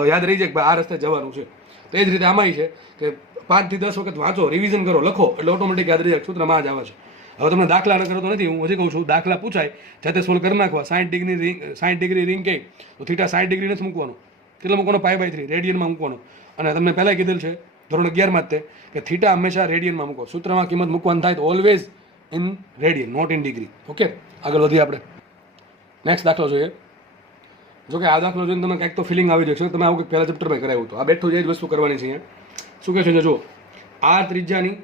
યાદ રહી જાય કે ભાઈ આ રસ્તે જવાનું છે. તો એ જ રીતે આમાંય છે કે 5 થી 10 વખત વાંચો, રિવિઝન કરો, લખો એટલે ઓટોમેટિક યાદ રહી જાય સૂત્રમાં જ આવે છે. હવે તમને દાખલા ન કરો તો નથી, હું હજી કહું છું, દાખલા પૂછાય જાતે સોલ્વ કરી નાખવા. 60 ડિગ્રી રિંગ કહે તો થીટા 60 ડિગ્રી નથી મૂકવાનું. કેટલો મૂકવાનો? π/3 રેડિયનમાં મૂકવાનો. અને તમને પહેલાં કીધેલ છે ધોરણ 11માં જ તે કે થીટા હંમેશા રેડિયનમાં મૂકો. સૂત્રમાં કિંમત મૂકવાની થાય તો always in radian, not in degree. Okay, આગળ વધીએ આપણે. નેક્સ્ટ દાખલો જોઈએ. જો કે આ દાખલો જોઈને તમે કંઈક તો ફિલિંગ આવી જશે. તમે આવું કંઈક પહેલા ચેપ્ટરમાં કરાવ્યું હતું. આ બેઠું જે જ વસ્તુ કરવાની છે અહીંયા. શું કહે છે જુઓ, આ ત્રિજ્યાની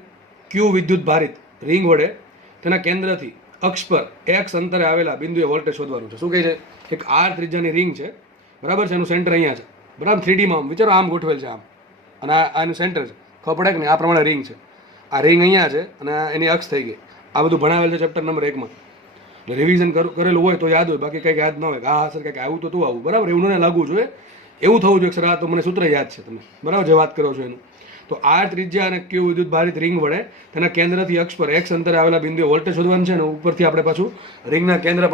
ક્યુ વિદ્યુત ભારિત રિંગ વડે તેના કેન્દ્રથી અક્ષ પર x અંતરે આવેલા બિંદુએ વોલ્ટેજ શોધવાનું છે. શું કહે છે? એક r ત્રિજ્યાની રિંગ છે, બરાબર છે. એનું સેન્ટર અહીંયા છે. બરાબર 3Dમાં વિચારો આમ ગોઠવેલ છે આમ, અને આનું સેન્ટર છે, ખબર પડે કે નહીં? આ પ્રમાણે રિંગ છે, આ રિંગ અહીંયા છે અને એની અક્ષ થઈ ગઈ. આ બધું ભણાવેલ છે ચેપ્ટર નંબર 1માં. એટલે રિવિઝન કરેલું હોય તો યાદ હોય, બાકી કંઈક યાદ ન હોય કે હા સર કંઈક આવું તો તું આવું, બરાબર એવું ન લાગવું જોઈએ, એવું થવું જોઈએ સર આ તો મને સૂત્ર યાદ છે, તમે બરાબર જે વાત કરો છો એનું. તો આર ત્રિજ્યા અને ક્યુ વિદ્યુત ભારિત રિંગ વડે તેના કેન્દ્રથી અક્ષ પર એક્સ અંતરે આવેલા બિંદુએ વોલ્ટેજ શોધવાનું છે, અને ઉપરથી આપણે પાછું રિંગના કેન્દ્ર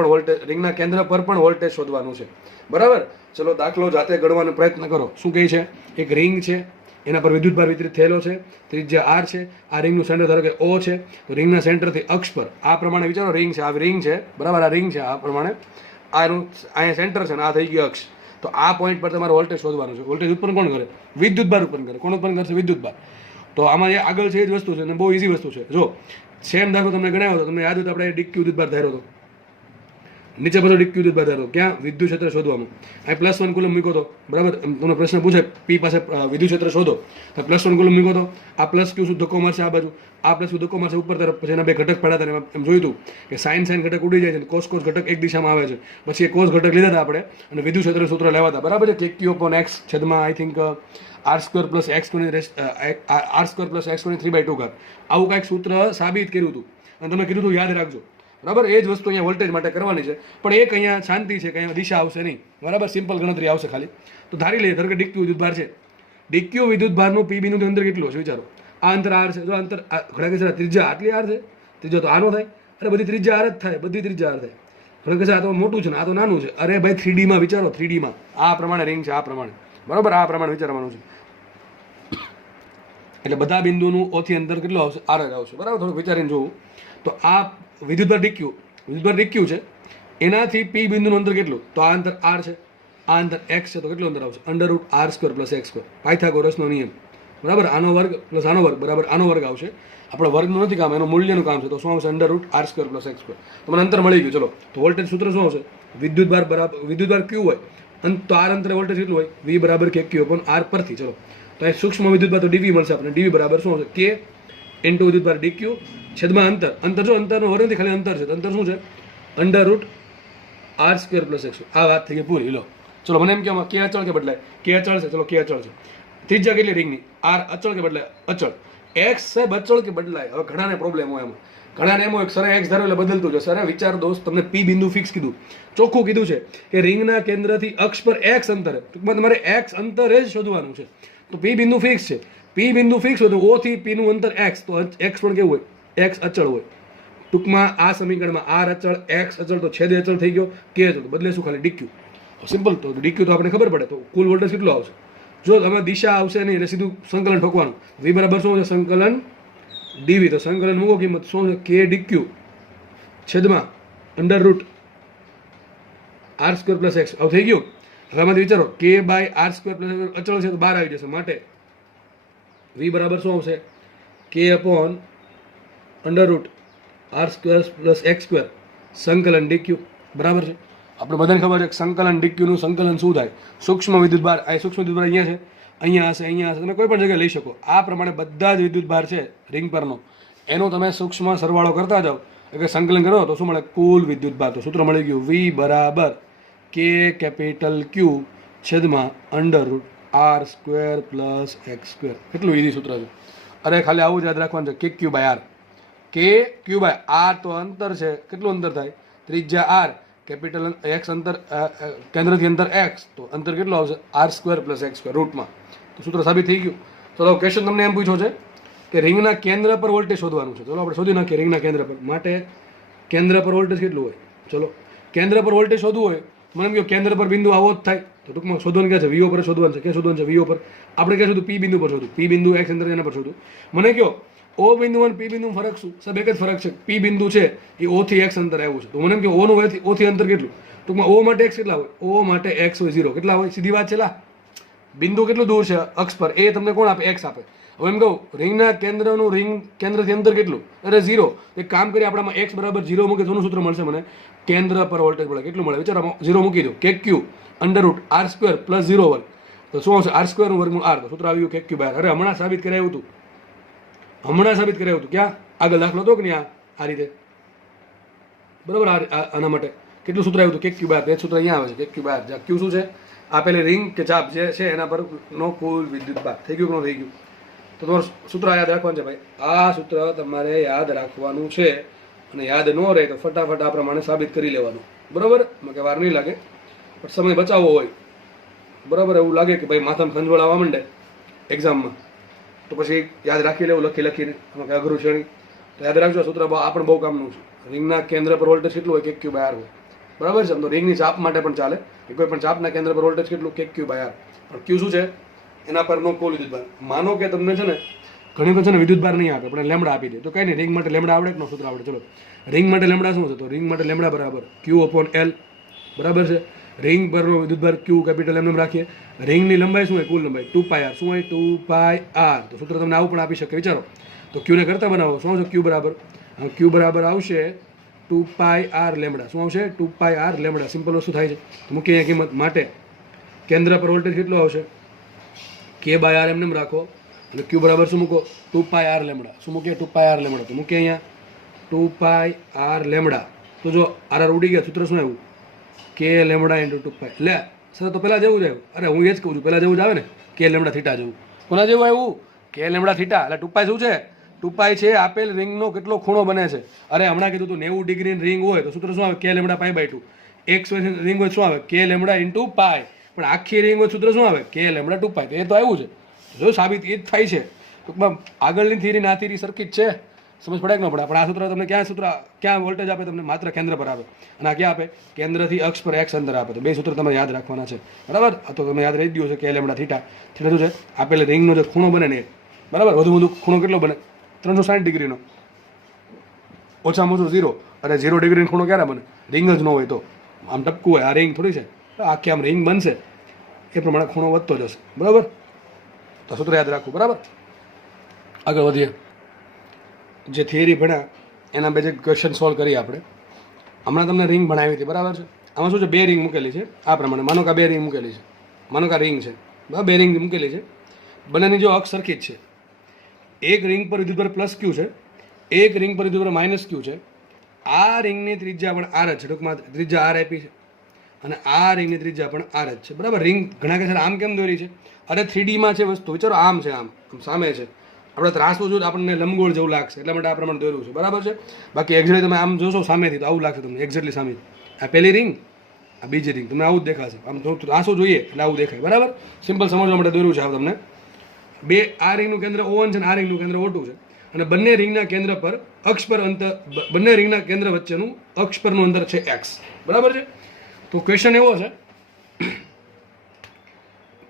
પર પણ વોલ્ટેજ શોધવાનું છે, બરાબર. ચલો દાખલો જાતે ગણવાનો પ્રયત્ન કરો. શું કહે છે? એક રિંગ છે, એના પર વિદ્યુત ભાર વિતરિત થયેલો છે, ત્રિજ્યા આર છે, આ રિંગનું સેન્ટર ધારો કે ઓ છે, તો રિંગના સેન્ટરથી અક્ષ પર આ પ્રમાણે વિચારો, રિંગ છે, આ રિંગ છે, બરાબર, આ રિંગ છે, આ પ્રમાણે આનું અહીંયા સેન્ટર છે ને આ થઈ ગયું અક્ષ. તો આ પોઈન્ટ પર તમારે વોલ્ટેજ શોધવાનું છે. વોલ્ટેજ ઉત્પન્ન કોણ કરે? વિદ્યુત ભાર ઉત્પન્ન કરે. કોણ ઉત્પન્ન કરશે? વિદ્યુત ભાર. તો આમાં જે આગળ છે એ જ વસ્તુ છે અને બહુ ઇઝી વસ્તુ છે. જો સેમ દાખલો તમને ગણાવ્યો હતો, તમને યાદ હોય તો આપણે ડીક્યુ વિદ્યુત ભાર ધાર્યો હતો, નીચે બધો ડીક્યુ વિદ્યુત ભાર ધાર્યો, ક્યાં? વિદ્યુત ક્ષેત્ર શોધવામાં. અહીં +1 કુલમ મૂક્યો હતો, બરાબર. તમને પ્રશ્ન પૂછે પી પાસે વિદ્યુત ક્ષેત્ર શોધો, તો +1 કુલમ મૂક્યો હતો, આ પ્લસ ક્યુ શું ધક્કો મારશે આ બાજુ, આ પ્લસ ધક્કો મારશે ઉપર તરફ, પછી એના બે ઘટક પડ્યા હતા, એમ જોયું હતું કે સાઇન ઘટક ઉડી જાય છે, કોસ ઘટક એક દિશામાં આવે છે, પછી એ કોસ ઘટક લીધા હતા આપણે અને વિદ્યુત ક્ષેત્ર સૂત્ર લેવા હતા, બરાબર છે. KQ/X છેદમાં I think r² + x² + x² 3/2 આવું કાંઈક સૂત્ર સાબિત કર્યું હતું અને તમે કીધું હતું યાદ રાખજો, બરાબર. એ જ વસ્તુ અહીંયા વોલ્ટેજ માટે કરવાની છે, પણ એક અહીંયા શાંતિ છે કે અહીંયા દિશા આવશે નહીં, બરાબર. સિમ્પલ ગણતરી આવશે ખાલી. તો ધારી લઈએ ધારો કે ડીક્યુ વિદ્યુત ભાર છે, ડીક્યુ વિદ્યુત ભારનું પી બિંદુનું અંતર કેટલું છે વિચારો. આ અંતર આર છે, જો અંતર ઘણા કે ત્રિજ્યા આટલી આર છે, ત્રિજ્યા તો આનો થાય, અરે બધી ત્રિજ્યા આર જ થાય, બધી ત્રિજ્યા આર થાય. ઘણા કે આ તો મોટું છે ને આ તો નાનું છે, અરે ભાઈ 3Dમાં વિચારો, 3Dમાં આ પ્રમાણે રિંગ છે, આ પ્રમાણે, બરાબર, આ પ્રમાણે વિચારવાનું છે. એટલે બધા બિંદુનું ઓથી અંતર કેટલું આવશે? આર જ આવશે, બરાબર. થોડુંક વિચારીને જોવું તો આ વિદ્યુતભાર ડીક્યુ છે, એનાથી પી બિંદુનું અંતર કેટલું? તો આ અંતર આર છે, આ અંતર એક્સ છે, તો કેટલું અંતર આવશે? √r² + x², પાયથાગોરસનો નિયમ, બરાબર. આનો વર્ગ પ્લસ આનો વર્ગ બરાબર આનો વર્ગ આવશે. આપણે વર્ગનું નથી કામ, એનું મૂલ્યનું કામ છે, તો શું આવશે? √r² + x². તો મને અંતર મળી ગયું. ચલો તો વોલ્ટેજ સૂત્ર શું આવશે? વિદ્યુતભાર ક્યુ હોય તો આર અંતરે વોલ્ટેજ કેટલું હોય? V = KQ/R પરથી. ચલો તો અહીં સૂક્ષ્મ વિદ્યુતભાર તો dV મળશે આપણે. dV બરાબર શું આવશે? K × વિદ્યુતભાર DQ છેદમાં અંતર જો અંતરનો વર્ગ નથી, ખાલી અંતર છે, તો અંતર શું છે? √r² + x². આ વાત થઈ ગઈ પૂરી. લો ચલો મને એમ કે કે અચળ કે બદલાય? કે અચળ છે. ચલો કે અચળ છે. ત્રિજ્યા કેટલી રિંગની? આર. અચળ કે બદલાય? અચળ. એક્સ સાહેબ અચળ કે બદલાય? હવે ઘણાને પ્રોબ્લેમ હોય એમાં, ઘણાને એમ હોય સરે એક્સ ધારો એટલે બદલતું છે. સરે વિચાર દોસ્ત, તમને પી બિંદુ ફિક્સ કીધું, ચોખ્ખું કીધું છે કે રિંગના કેન્દ્રથી અક્ષ પર એક્સ અંતરે, ટૂંકમાં તમારે એક્સ અંતરે જ શોધવાનું છે. તો પી બિંદુ ફિક્સ છે. પી બિંદુ ફિક્સ હોય તો ઓ થી પી નું અંતર એક્સ, તો એક્સ પણ કેવું હોય? એક્સ અચળ હોય. ટૂંકમાં આ સમીકરણમાં આર અચળ, એક્સ અચળ, તો છેદ અચળ થઈ ગયો, કે અચળ, તો બદલે શું? ખાલી ડીક્યુ. સિમ્પલ. તો ડીક્યુ તો આપણે ખબર પડે, તો કુલ વોલ્ટેજ કેટલો આવશે? જો આમાં દિશા આવશે નહીં એટલે સીધું સંકલન ઠોકવાનું. V બરાબર શું છે? સંકલન dV. તો સંકલન મૂકો કિંમત શું છે? K DQ છેદમાં √r² + x. આવું થઈ ગયું. હવે આમાંથી વિચારો K/r² + અચળ છે તો બહાર આવી જશે, માટે V બરાબર શું આવશે? K/√r² + x² સંકલન DQ, બરાબર છે. આપણે બધાને ખબર છે કે સંકલન DQ નું સંકલન શું થાય? સૂક્ષ્મ વિદ્યુતભાર, આ સૂક્ષ્મ વિદ્યુતભાર અહીંયા છે, અહીંયા હશે, અહીંયા હશે, તમે કોઈ પણ જગ્યાએ લઈ શકો. આ પ્રમાણે બધા જ વિદ્યુતભાર છે રિંગ પરનો, એનો તમે સૂક્ષ્મ સરવાળો કરતા જાઓ એટલે સંકલન કરો તો શું મળે? કુલ વિદ્યુતભાર. તો સૂત્ર મળી ગયું, V બરાબર KQ છેદમાં √r² + x². કેટલું ઈઝી સૂત્ર છે. અરે ખાલી આવું જ યાદ રાખવાનું છે, KQ/R. KQ/R તો અંતર છે, કેટલું અંતર થાય? ત્રિજ્યા r, કેપિટલ એક્સ અંતર, કેન્દ્રથી અંતર એક્સ, તો અંતર કેટલું આવશે? r² + x², રૂટમાં. તો સૂત્ર સાબિત થઈ ગયું. ચલો ક્વેશ્ચન તમને એમ પૂછ્યો છે કે રિંગના કેન્દ્ર પર વોલ્ટેજ શોધવાનું છે. ચલો આપણે શોધી નાખીએ રિંગના કેન્દ્ર પર. માટે કેન્દ્ર પર વોલ્ટેજ કેટલું હોય? ચલો કેન્દ્ર પર વોલ્ટેજ શોધવું હોય, મને એમ કહો કેન્દ્ર પર બિંદુ આવો જ થાય, તો ટૂંકમાં શોધવાનું ક્યાં છે? VO પર શોધવાનું છે. ક્યાં શોધવાનું છે? VO પર. આપણે ક્યાં શોધું? પી બિંદુ પર શોધું. પી બિંદુ એક્સ અંતર એના પર શોધું. મને કહો ઓ બિંદુ અને પી બિંદુ ફરક શું? સબ એક જ ફરક છે. પી બિંદુ છે એ ઓ થી એક્સ અંતર આવ્યું છે, તો મને એમ કે ઓ થી અંતર કેટલું? ટૂંકમાં ઓ માટે એક્સ કેટલા હોય? ઓ માટે એક્સ હોય 0. કેટલા હોય? સીધી વાત છે લા. બિંદુ કેટલું દૂર છે અક્ષ પર, એ તમને કોણ આપે? એક્સ આપે. હવે એમ કહું રિંગના કેન્દ્રનું કેન્દ્રથી અંતર કેટલું? અરે 0. એક કામ કરીએ, આપણામાં x બરાબર 0 મૂકે તો સૂત્ર મળશે મને? કેન્દ્ર પર વોલ્ટેજ મળે. કેટલું મળે? વિચારો 0 મૂકી દો. KQ √r² + 0 તો શું આવશે? r² નું વર્ગમૂળ r. તો સૂત્ર આવ્યું KQ/R. અરે હમણાં સાબિત કરાયું હતું, ક્યાં? આગળ દાખલો હતો કે નહીં? આ રીતે, બરાબર. આના માટે કેટલું સૂત્ર આવ્યું હતું? KQ/R. એ સૂત્ર અહીંયા આવે છે, KQ/R. જ્યાં Q શું છે? આપેલી રિંગ કે ચાપ જે છે એના પરનો કુલ વિદ્યુત ભાર. થઈ ગયું કે ન થઈ ગયું? તો તમારું સૂત્ર યાદ રાખવાનું છે ભાઈ. આ સૂત્ર તમારે યાદ રાખવાનું છે અને યાદ ન રહે તો ફટાફટ આ પ્રમાણે સાબિત કરી લેવાનું. બરાબર? કે વાર નહીં લાગે, પણ સમય બચાવવો હોય, બરાબર, એવું લાગે કે ભાઈ માથામાં ખંજવાળ આવવા માંડે એક્ઝામમાં, તો પછી યાદ રાખી લેવું લખીને આમાં કંઈ અઘરું છે નહીં. તો યાદ રાખજો, સૂત્ર આ પણ બહુ કામનું છે. રિંગના કેન્દ્ર પર વોલ્ટેજ કેટલું હોય? KQ બાય R હોય. બરાબર છે? તો રિંગની ચાપ માટે પણ ચાલે કે કોઈ પણ ચાપના કેન્દ્ર પર વોલ્ટેજ કેટલું? KQ by R. પણ Q શું છે? એના પરનો કુલ વિદ્યુત ભાર. માનો કે તમને છે ને ઘણી વખત છે ને વિદ્યુત ભાર નહીં આપે, પણ લેમડા આપી દે, તો કંઈ નહીં, રિંગ માટે લેમડા આવડે કે નો સૂત્ર આવડે? ચલો, રિંગ માટે લેમડા શું છે? તો રિંગ માટે લેમડા બરાબર Q/L. બરાબર છે? રિંગ પરનો વિદ્યુત ભાર Q કેપિટલ એમ રાખીએ. રિંગની લંબાઈ શું હોય? કુલ લંબાઈ 2πr. શું હોય? 2πr. તો સૂત્ર તમને આવું પણ આપી શકે, વિચારો. તો Q ને કરતા બનાવો. શું આવશે? Q બરાબર Q બરાબર આવશે 2πr લેમડા. શું આવશે? 2πr lambda. સિમ્પલ વસ્તુ થાય છે. મૂકીએ અહીંયા કિંમત. માટે કેન્દ્ર પર વોલ્ટેજ કેટલો આવશે? K બાય R એમને રાખો અને Q બરાબર શું મૂકો? 2πr lambda. શું મૂકીએ? 2πr lambda. તો મૂકીએ અહીંયા 2πr લેમડા. તો જો R ઉડી ગયા, સૂત્ર શું આવ્યું? K lambda into 2π. લે સર, તો પહેલાં જેવું જ આવ્યું. અરે હું એ જ કહું છું, પહેલાં જેવું જ આવે ને, K લેમડા થીટા જેવું. કોના જેવું આવ્યું? K lambda theta. એટલે 2π શું છે? 2π છે આપેલ રિંગનો કેટલો ખૂણો બને છે. અરે હમણાં કીધું તું 90 ડિગ્રીની રિંગ હોય તો સૂત્ર શું આવે? K lambda π/2. એક રિંગ હોય શું આવે? K lambda into pi. પણ આખી રિંગ હોય સૂત્ર શું આવે? K lambda 2π. તો એ તો આવ્યું છે. જો સાબિત એ જ થાય છે. ટૂંકમાં આગળની થિયરી ના થિયરી સર્કિટ છે. સમજ પડે કે ન પડે? પણ આ સૂત્ર તમને ક્યાં વોલ્ટેજ આપે? તમને માત્ર કેન્દ્ર પર આપે. અને આ ક્યાં આપે? કેન્દ્રથી અક્ષ પર x અંતર આપે. તો બે સૂત્ર તમે યાદ રાખવાના છે. બરાબર? તો તમે યાદ રહી ગયું છે K લેમડા થીટા. થીટા શું છે? આપેલ રિંગનો જે ખૂણો બને ને, બરાબર, વધુ ખૂણો કેટલો બને? 360 ડિગ્રીનો. ઓછામાં ઓછું 0. અરે 0 ડિગ્રીનો ખૂણો ક્યારે બને? રિંગ જ ન હોય તો. આમ ટપકું હોય, આ રિંગ થોડી છે, આખી આમ રિંગ બનશે, એ પ્રમાણે ખૂણો વધતો જશે. બરાબર? તો સૂત્ર યાદ રાખવું. બરાબર? આગળ વધીએ. જે થિયરી ભણ્યા એના બે જે ક્વેશ્ચન સોલ્વ કરીએ આપણે. હમણાં તમને રિંગ ભણાવી હતી, બરાબર છે? આમાં શું છે? બે રિંગ મૂકેલી છે આ પ્રમાણે. માનો કે બે રિંગ મૂકેલી છે. માનો કે આ રિંગ છે, બરાબર? બે રિંગ મૂકેલી છે. બંનેની જો અક્ષ સરખી જ છે. એક રિંગ પર વિદ્યુતભાર +Q છે, એક રિંગ પર વિદ્યુતભાર -Q છે. આ રિંગની ત્રિજ્યા પણ R જ છે. ટૂંકમાં ત્રિજ્યા R આપી છે અને આ રિંગની ત્રિજ્યા પણ R જ છે. બરાબર? રિંગ ઘણા કે સર આમ કેમ દોરી છે? અરે 3D માં છે વસ્તુ. વિચારો, આમ છે, આમ સામે છે. આપણે ત્રાસવું જોઈએ આપણને લંબગોળ જેવું લાગશે, એટલા માટે આ પ્રમાણે દોર્યું છે. બરાબર છે? બાકી એક્ઝેક્ટલી તમે આમ જોશો સામેથી તો આવું લાગશે તમને, એક્ઝેક્ટલી સામે. આ પહેલી રિંગ, આ બીજી રિંગ, તમને આવું જ દેખાશે. આમ ત્રાસવું જોઈએ એટલે આવું દેખાય. બરાબર? સિમ્પલ સમજવા માટે દોર્યું છે આ તમને. બે આ રિંગનું કેન્દ્ર O1 છે અને આ રિંગનું કેન્દ્ર O2 છે. અને બંને રિંગના કેન્દ્ર પર અક્ષ પર અંતર, બંને રિંગના કેન્દ્ર વચ્ચેનું અક્ષ પરનું અંતર છે x. બરાબર છે? તો ક્વેશ્ચન એવો છે,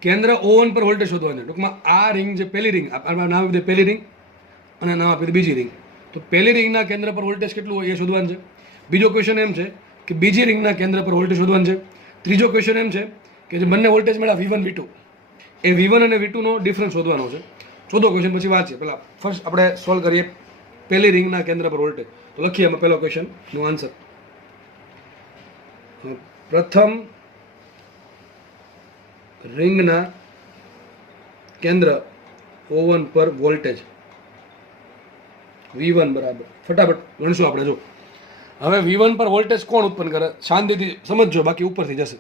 કેન્દ્ર O1 પર વોલ્ટેજ શોધવાનું છે. ટૂંકમાં આ રિંગ જે પહેલી રિંગ, નામ આપી દે પહેલી રિંગ અને નામ આપી દે બીજી રિંગ. તો પહેલી રિંગના કેન્દ્ર પર વોલ્ટેજ કેટલું હોય એ શોધવાનું છે. બીજો ક્વેશ્ચન એમ છે કે બીજી રિંગના કેન્દ્ર પર વોલ્ટેજ શોધવાનું છે. ત્રીજો ક્વેશ્ચન એમ છે કે જે બંને વોલ્ટેજ મળ્યા V1 V2, એ V1 અને V2 નો ડિફરન્સ શોધવાનો છે. ચોથો ક્વેશ્ચન પછી વાંચીએ. પહેલાં ફર્સ્ટ આપણે સોલ્વ કરીએ પહેલી રિંગના કેન્દ્ર પર વોલ્ટેજ. તો લખીએ એમાં પહેલો ક્વેશ્ચનનો આન્સર. પ્રથમ રિંગના કેન્દ્ર O1 પર વોલ્ટેજ V1 બરાબર, ફટાફટ ગણશું આપણે. જો હવે V1 પર વોલ્ટેજ કોણ ઉત્પન્ન કરે? શાંતિથી સમજજો, બાકી ઉપરથી જશે.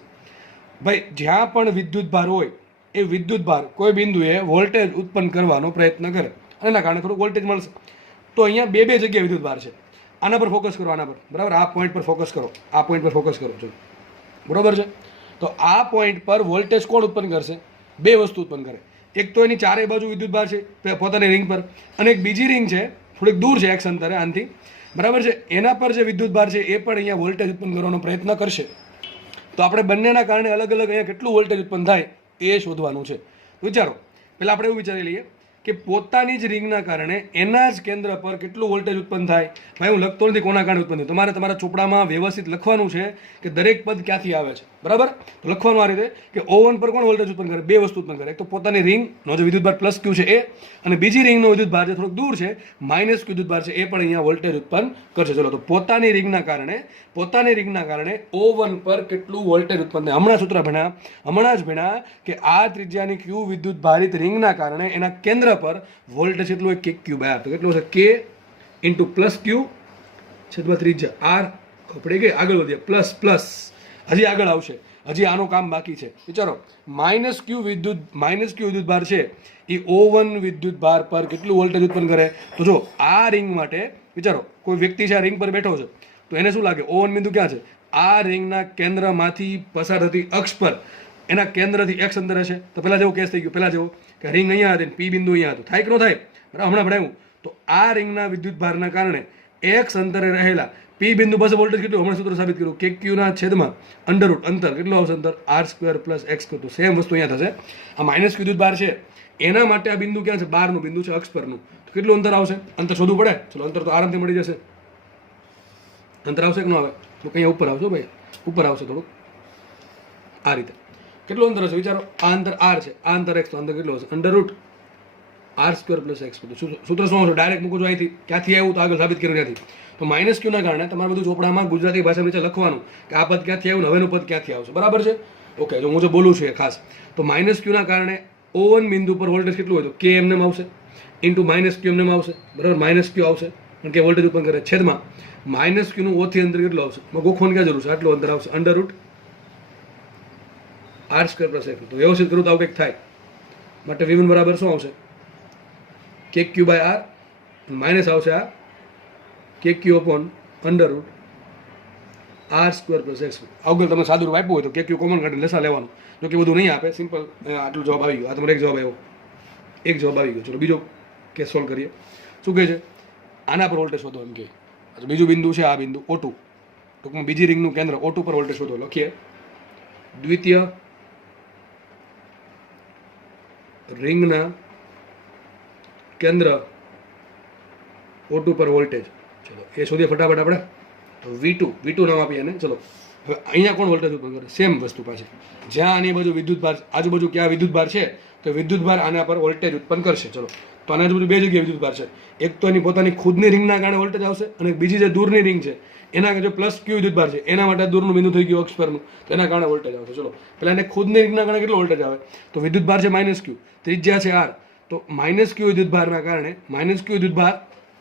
ભાઈ, જ્યાં પણ વિદ્યુત ભાર હોય એ વિદ્યુત ભાર કોઈ બિંદુએ વોલ્ટેજ ઉત્પન્ન કરવાનો પ્રયત્ન કરે અને એના કારણે થોડું વોલ્ટેજ મળશે. તો અહીંયા બે જગ્યાએ વિદ્યુત ભાર છે. આના પર ફોકસ કરો, આના પર. બરાબર? આ પોઈન્ટ પર ફોકસ કરો, આ પોઈન્ટ પર ફોકસ કરો. ચલો, બરાબર છે? તો આ પોઈન્ટ પર વોલ્ટેજ કોણ ઉત્પન્ન કરશે? બે વસ્તુ ઉત્પન્ન કરે. એક તો એની ચારેય બાજુ વિદ્યુત ભાર છે પોતાની રિંગ પર, અને એક બીજી રિંગ છે થોડીક દૂર છે x અંતરે આનથી. બરાબર છે? એના પર જે વિદ્યુત ભાર છે એ પણ અહીંયા વોલ્ટેજ ઉત્પન્ન કરવાનો પ્રયત્ન કરશે. તો આપણે બંનેના કારણે અલગ અલગ અહીંયા કેટલું વોલ્ટેજ ઉત્પન્ન થાય એ શોધવાનું છે. વિચારો, પહેલાં આપણે એવું વિચારી લઈએ કે પોતાની જ રિંગના કારણે એના જ કેન્દ્ર પર કેટલું વોલ્ટેજ ઉત્પન્ન થાય. ભાઈ, હું લખતો નથી કોના કારણે ઉત્પન્ન થાય. તમારે તમારા ચોપડામાં વ્યવસ્થિત લખવાનું છે કે દરેક પદ ક્યાંથી આવે છે. બરાબર? તો લખવાનું આ રીતે કે O1 પર કોણ વોલ્ટેજ ઉત્પન્ન કરે? બે વસ્તુ ઉત્પન્ન કરે. એક તો પોતાની રિંગનો જે વિદ્યુતભાર +Q છે એ, અને બીજી રિંગનો વિદ્યુતભાર જે થોડોક દૂર છે -Q વિદ્યુતભાર છે, એ પણ અહીંયા વોલ્ટેજ ઉત્પન્ન કરશે. ચલો, તો પોતાની રિંગના કારણે O1 પર કેટલું વોલ્ટેજ ઉત્પન્ન થાય? હમણાં સૂત્ર ભણ્યા, હમણાં જ ભણ્યા કે આ ત્રિજ્યાની Q વિદ્યુત ભારિત રિંગના કારણે એના કેન્દ્ર પર વોલ્ટેજ કેટલું હોય? KQ by R. તો કેટલું હશે? K + +Q છેદમાં ત્રિજ્યા R. પડી ગઈ? આગળ વધીએ. પ્લસ હજી આગળ આવશે, હજી આનું કામ બાકી છે. વિચારો -q વિદ્યુત ભાર છે એ O1 વિદ્યુત ભાર પર કેટલું વોલ્ટેજ ઉત્પન્ન કરે? તો જો આ રિંગ માટે વિચારો, કોઈ વ્યક્તિ છે આ રિંગ પર બેઠો છે, તો એને શું લાગે O1 બિંદુ ક્યાં છે? આ રિંગના કેન્દ્રમાંથી પસાર થતી અક્ષ પર એના કેન્દ્રથી x અંતર હશે. તો પહેલા જેવો કેસ થઈ ગયો, પહેલા જેવો કે રિંગ અહીંયા હતી, P બિંદુ અહીંયા હતું, થાય કે ન થાય? બરાબર, હમણાં ભણાવ્યું. તો આ રિંગના વિદ્યુત ભારના કારણે x અંતરે રહેલા P બિંદુ પાસે વોલ્ટેજ કેટલું? હમણાં સૂત્ર સાબિત કર્યું, KQ ના છેદમાં અંડરરૂટ અંતર કેટલું આવશે? અંતર r² + x². તો સેમ વસ્તુ અહીંયા થશે. આ -q વિદ્યુત ભાર છે એના માટે આ બિંદુ ક્યાં છે? બહારનું બિંદુ છે, અક્ષ પરનું. તો કેટલું અંતર આવશે? અંતર શોધવું પડે. ચલો, અંતર તો આરામથી મળી જશે. અંતર આવશે કે ન આવે? તો કંઈ ઉપર આવશો ભાઈ, ઉપર આવશે થોડુંક આ રીતે. કેટલું અંતર હશે વિચારો? આ અંતર r છે, આ અંતર x, તો અંતર કેટલું હશે? Under root r² + x². સૂત્ર શું આવશે? ડાયરેક્ટ મૂકું છું અહીંથી, ક્યાંથી આવ્યું તો આગળ સાબિત કર્યું ત્યાંથી. તો -q ના કારણે તમારે બધું ચોપડામાં ગુજરાતી ભાષામાં નીચે લખવાનું કે આ પદ ક્યાંથી આવ્યું ને હવેનું પદ ક્યાંથી આવશે. બરાબર છે? ઓકે, જો હું જે બોલું છું એ ખાસ. તો -q ના કારણે O1 બિંદુ પર વોલ્ટેજ કેટલું હોય? તો k એમને આવશે ઇન્ટુ -q એમને આવશે. બરાબર, -q આવશે કારણ કે વોલ્ટેજ ઉત્પન્ન કરે, છેદમાં -q નું O થી અંતર કેટલું આવશે? ગોખવાની ક્યાં જરૂર છે? આટલું અંતર આવશે, અંડરરૂટ r² + x². તો વ્યવસ્થિત કરું તો આવું કંઈક થાય. માટે V1 બરાબર શું આવશે? KQ/r માઇનસ આવશે આ KQ upon under root r² + x². આગળ તમે સાદું રૂપ આપ્યું હોય તો KQ કોમન કાઢીને લસા લેવાનું. જો કે બધું નહીં આપે, સિમ્પલ આટલું જવાબ આવી ગયો. આ તમારો એક જવાબ આવ્યો, એક જવાબ આવી ગયો. ચલો બીજો કેસ સોલ્વ કરીએ. શું કહે છે? આના પર વોલ્ટેજ શોધો એમ કહે. બીજું બિંદુ છે આ બિંદુ O2, ટૂંકમાં બીજી રિંગનું કેન્દ્ર O2 પર વોલ્ટેજ શોધો. લખીએ, દ્વિતીય રિંગના કેન્દ્ર O2 પર વોલ્ટેજ. ચલો એ શોધીએ ફટાફટ આપણે. તો V2 નામ આપીએ એને. ચલો હવે અહીંયા કોણ વોલ્ટેજ ઉત્પન્ન કરે? સેમ વસ્તુ પાછી, જ્યાં આની બાજુ વિદ્યુત ભાર, આજુબાજુ ક્યાં વિદ્યુત ભાર છે તો વિદ્યુત ભાર આના પર વોલ્ટેજ ઉત્પન્ન કરશે. ચલો, તો આના આજુબાજુ બે જગ્યાએ વિદ્યુત ભાર છે. એક તો એની પોતાની ખુદની રિંગના કારણે વોલ્ટેજ આવશે, અને બીજી જે દૂરની રિંગ છે એના જે +q વિદ્યુત ભાર છે એના માટે દૂરનું બિંદુ થઈ ગયું અક્ષ પરનું, તો એના કારણે વોલ્ટેજ આવશે. ચલો, પહેલા એને ખુદની રિંગના કારણે કેટલો વોલ્ટેજ આવે? તો વિદ્યુત ભાર છે -q, ત્રિજ્યા છે r. તો -q વિદ્યુત ભારના કારણે, -q વિદ્યુત ભાર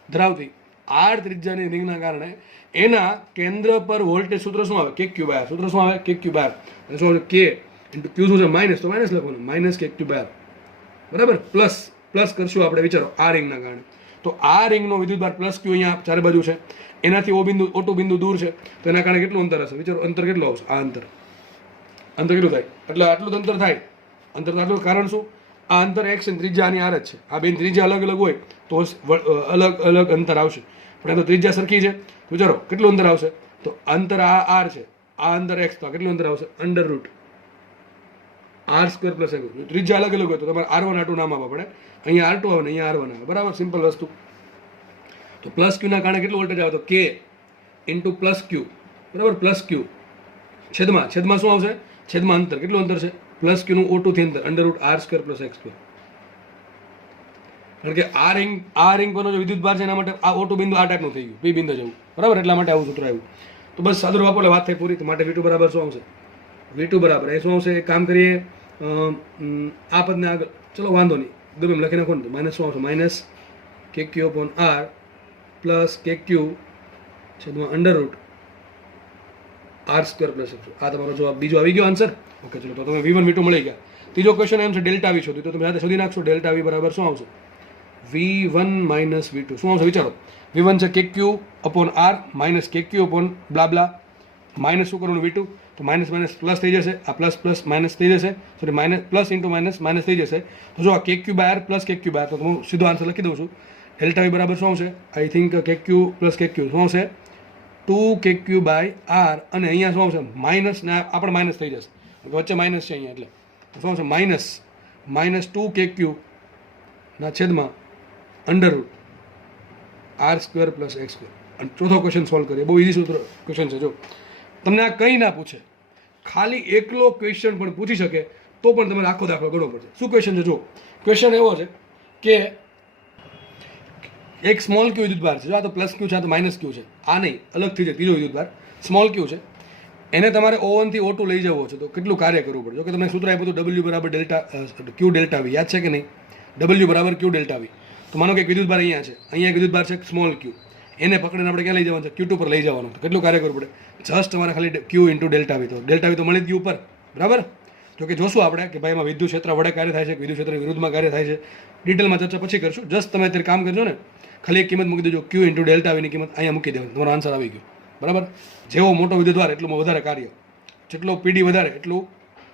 ધરાવતી r ત્રિજ્યાની રિંગના કારણે એના કેન્દ્ર પર વોલ્ટેજ સૂત્ર શું આવે? KQ/r. સૂત્ર શું આવે? KQ/r. અને શું આવે? k ઇન્ટુ q શું છે? માઇનસ, તો માઇનસ લખવાનું, -KQ/r. બરાબર, પ્લસ કરશું આપણે. વિચારો આ રિંગના કારણે, તો આ રિંગનો વિદ્યુત ભાર +q અહીંયા ચારે બાજુ છે, એનાથી O2 બિંદુ દૂર છે, તો એના કારણે કેટલું અંતર હશે? વિચારો, અંતર કેટલું આવશે? આ અંતર કેટલું થાય? એટલે આટલું અંતર થાય. અંતર આટલું કારણ શું? આ અંતર x અને ત્રિજ્યા આની r જ છે. આ બે ત્રિજ્યા અલગ અલગ હોય તો અલગ અલગ અંતર આવશે, પણ આ તો ત્રિજ્યા સરખી છે. વિચારો કેટલું અંતર આવશે? તો અંતર આ r છે, આ અંતર x, તો કેટલું અંતર આવશે? Under root r² + x². ત્રિજ્યા અલગ અલગ હોય તો તમારે r1 r2 નામ આપવા પડે. અહીંયા r2 આવે ને અહીંયા r1 આવે. બરાબર, સિમ્પલ વસ્તુ. તો +q ના કારણે કેટલું વોલ્ટેજ આવે? તો k ઇન્ટુ +q. બરાબર, +q છેદમાં શું આવશે? છેદમાં અંતર. કેટલું અંતર છે? +q નું O2 થી અંતર, અંડરરૂટ r² + x². કારણ કે આ રિંગ પરનો જે વિદ્યુત ભાર છે એના માટે આ O2 બિંદુ આ ટાઈપનું થઈ ગયું, P બિંદુ જેવું. બરાબર, એટલા માટે આવું સૂત્ર આવ્યું. તો બસ સાદું રૂપ આપો એટલે વાત થઈ પૂરી. તો માટે V2 બરાબર શું આવશે? V2 બરાબર એ શું આવશે? એક કામ કરીએ, આ પદને આગળ, ચલો વાંધો નહીં, ગમે એમ લખી નાખો ને. તો માઇનસ શું આવશે? -KQ/r + KQ છેદમાં અંડરરૂટ r² + x². આ તમારો જવાબ બીજો આવી ગયો આન્સર. ઓકે, ચલો, તો તમે V1 V2 મળી ગયા. ત્રીજો ક્વેશ્ચન એમ છે ΔV શોધ્યું, તો તમે સાથે શોધી નાખશો. ΔV બરાબર શું આવશે? V1 - V2. શું આવશે વિચારો? V1 છે KQ/r -KQ બ્લા બ્લા, માઇનસ શું કરવાનું? V2, તો માઇનસ પ્લસ થઈ જશે, આ પ્લસ માઇનસ થઈ જશે, સોરી પ્લસ ઇન્ટુ માઇનસ થઈ જશે. તો જો આ KQ/r + KQ/r, તો હું સીધો આન્સર લખી દઉં છું. ΔV બરાબર શું આવશે? આઈ થિંક KQ + KQ શું આવશે? 2KQ/r. અને અહીંયા શું આવશે? માઇનસ, ને આ પણ માઇનસ થઈ જશે, વચ્ચે માઇનસ છે અહીંયા, એટલે શું આવશે? -2KQ ના છેદમાં અંડરરૂટ r² + x². અને ચોથો ક્વેશ્ચન સોલ્વ કરીએ. બહુ ઇઝી સૂત્ર ક્વેશ્ચન છે. જો તમને આ કંઈ ના પૂછે, ખાલી એકલો ક્વેશ્ચન પણ પૂછી શકે તો પણ તમારે આખો દાખલો ગણવો પડશે. શું ક્વેશ્ચન છે? જો ક્વેશ્ચન એવો છે કે એક સ્મોલ q વિદ્યુત ભાર છે. જો આ તો +q છે, આ તો -q છે. આ નહીં, અલગથી છે ત્રીજો વિદ્યુત ભાર, સ્મોલ q છે. એને તમારે O1 થી O2 લઈ જવો છે, તો કેટલું કાર્ય કરવું પડે? જો કે તમને સૂત્ર આપ્યું હતું W બરાબર Q ΔV, યાદ છે કે નહીં? W બરાબર Q ΔV. તો માનો કે વિદ્યુત ભાર અહીંયા છે, અહીંયા એક વિદ્યુત ભાર છે સ્મોલ q, એને પકડીને આપણે ક્યાં લઈ જવાનું છે? Q2 પર લઈ જવાનું. તો કેટલું કાર્ય કરવું પડે? જસ્ટ તમારે ખાલી Q ઇન્ટુ ડેલ્ટા વી. તો ડેલ્ટા વી તો મળી જ ગયું ઉપર, બરાબર. જો કે જોશું આપણે કે ભાઈ એમાં વિદ્યુત ક્ષેત્ર વડે કાર્ય થાય છે, વિદ્યુત ક્ષેત્ર વિરુદ્ધમાં કાર્ય થાય છે. ડિટેલમાં ચર્ચા પછી કરશું. જસ્ટ તમે અત્યારે કામ કરજો ને, ખાલી એક કિંમત મૂકી દેજો, Q ઇન્ટુ ડેલ્ટા વીની કિંમત અહીંયા મૂકી દેવાની, તમારો આન્સર આવી ગયો, બરાબર. જેવો મોટો વિદ્યુતભાર એટલું વધારે કાર્ય, જેટલો પીડી વધારે એટલું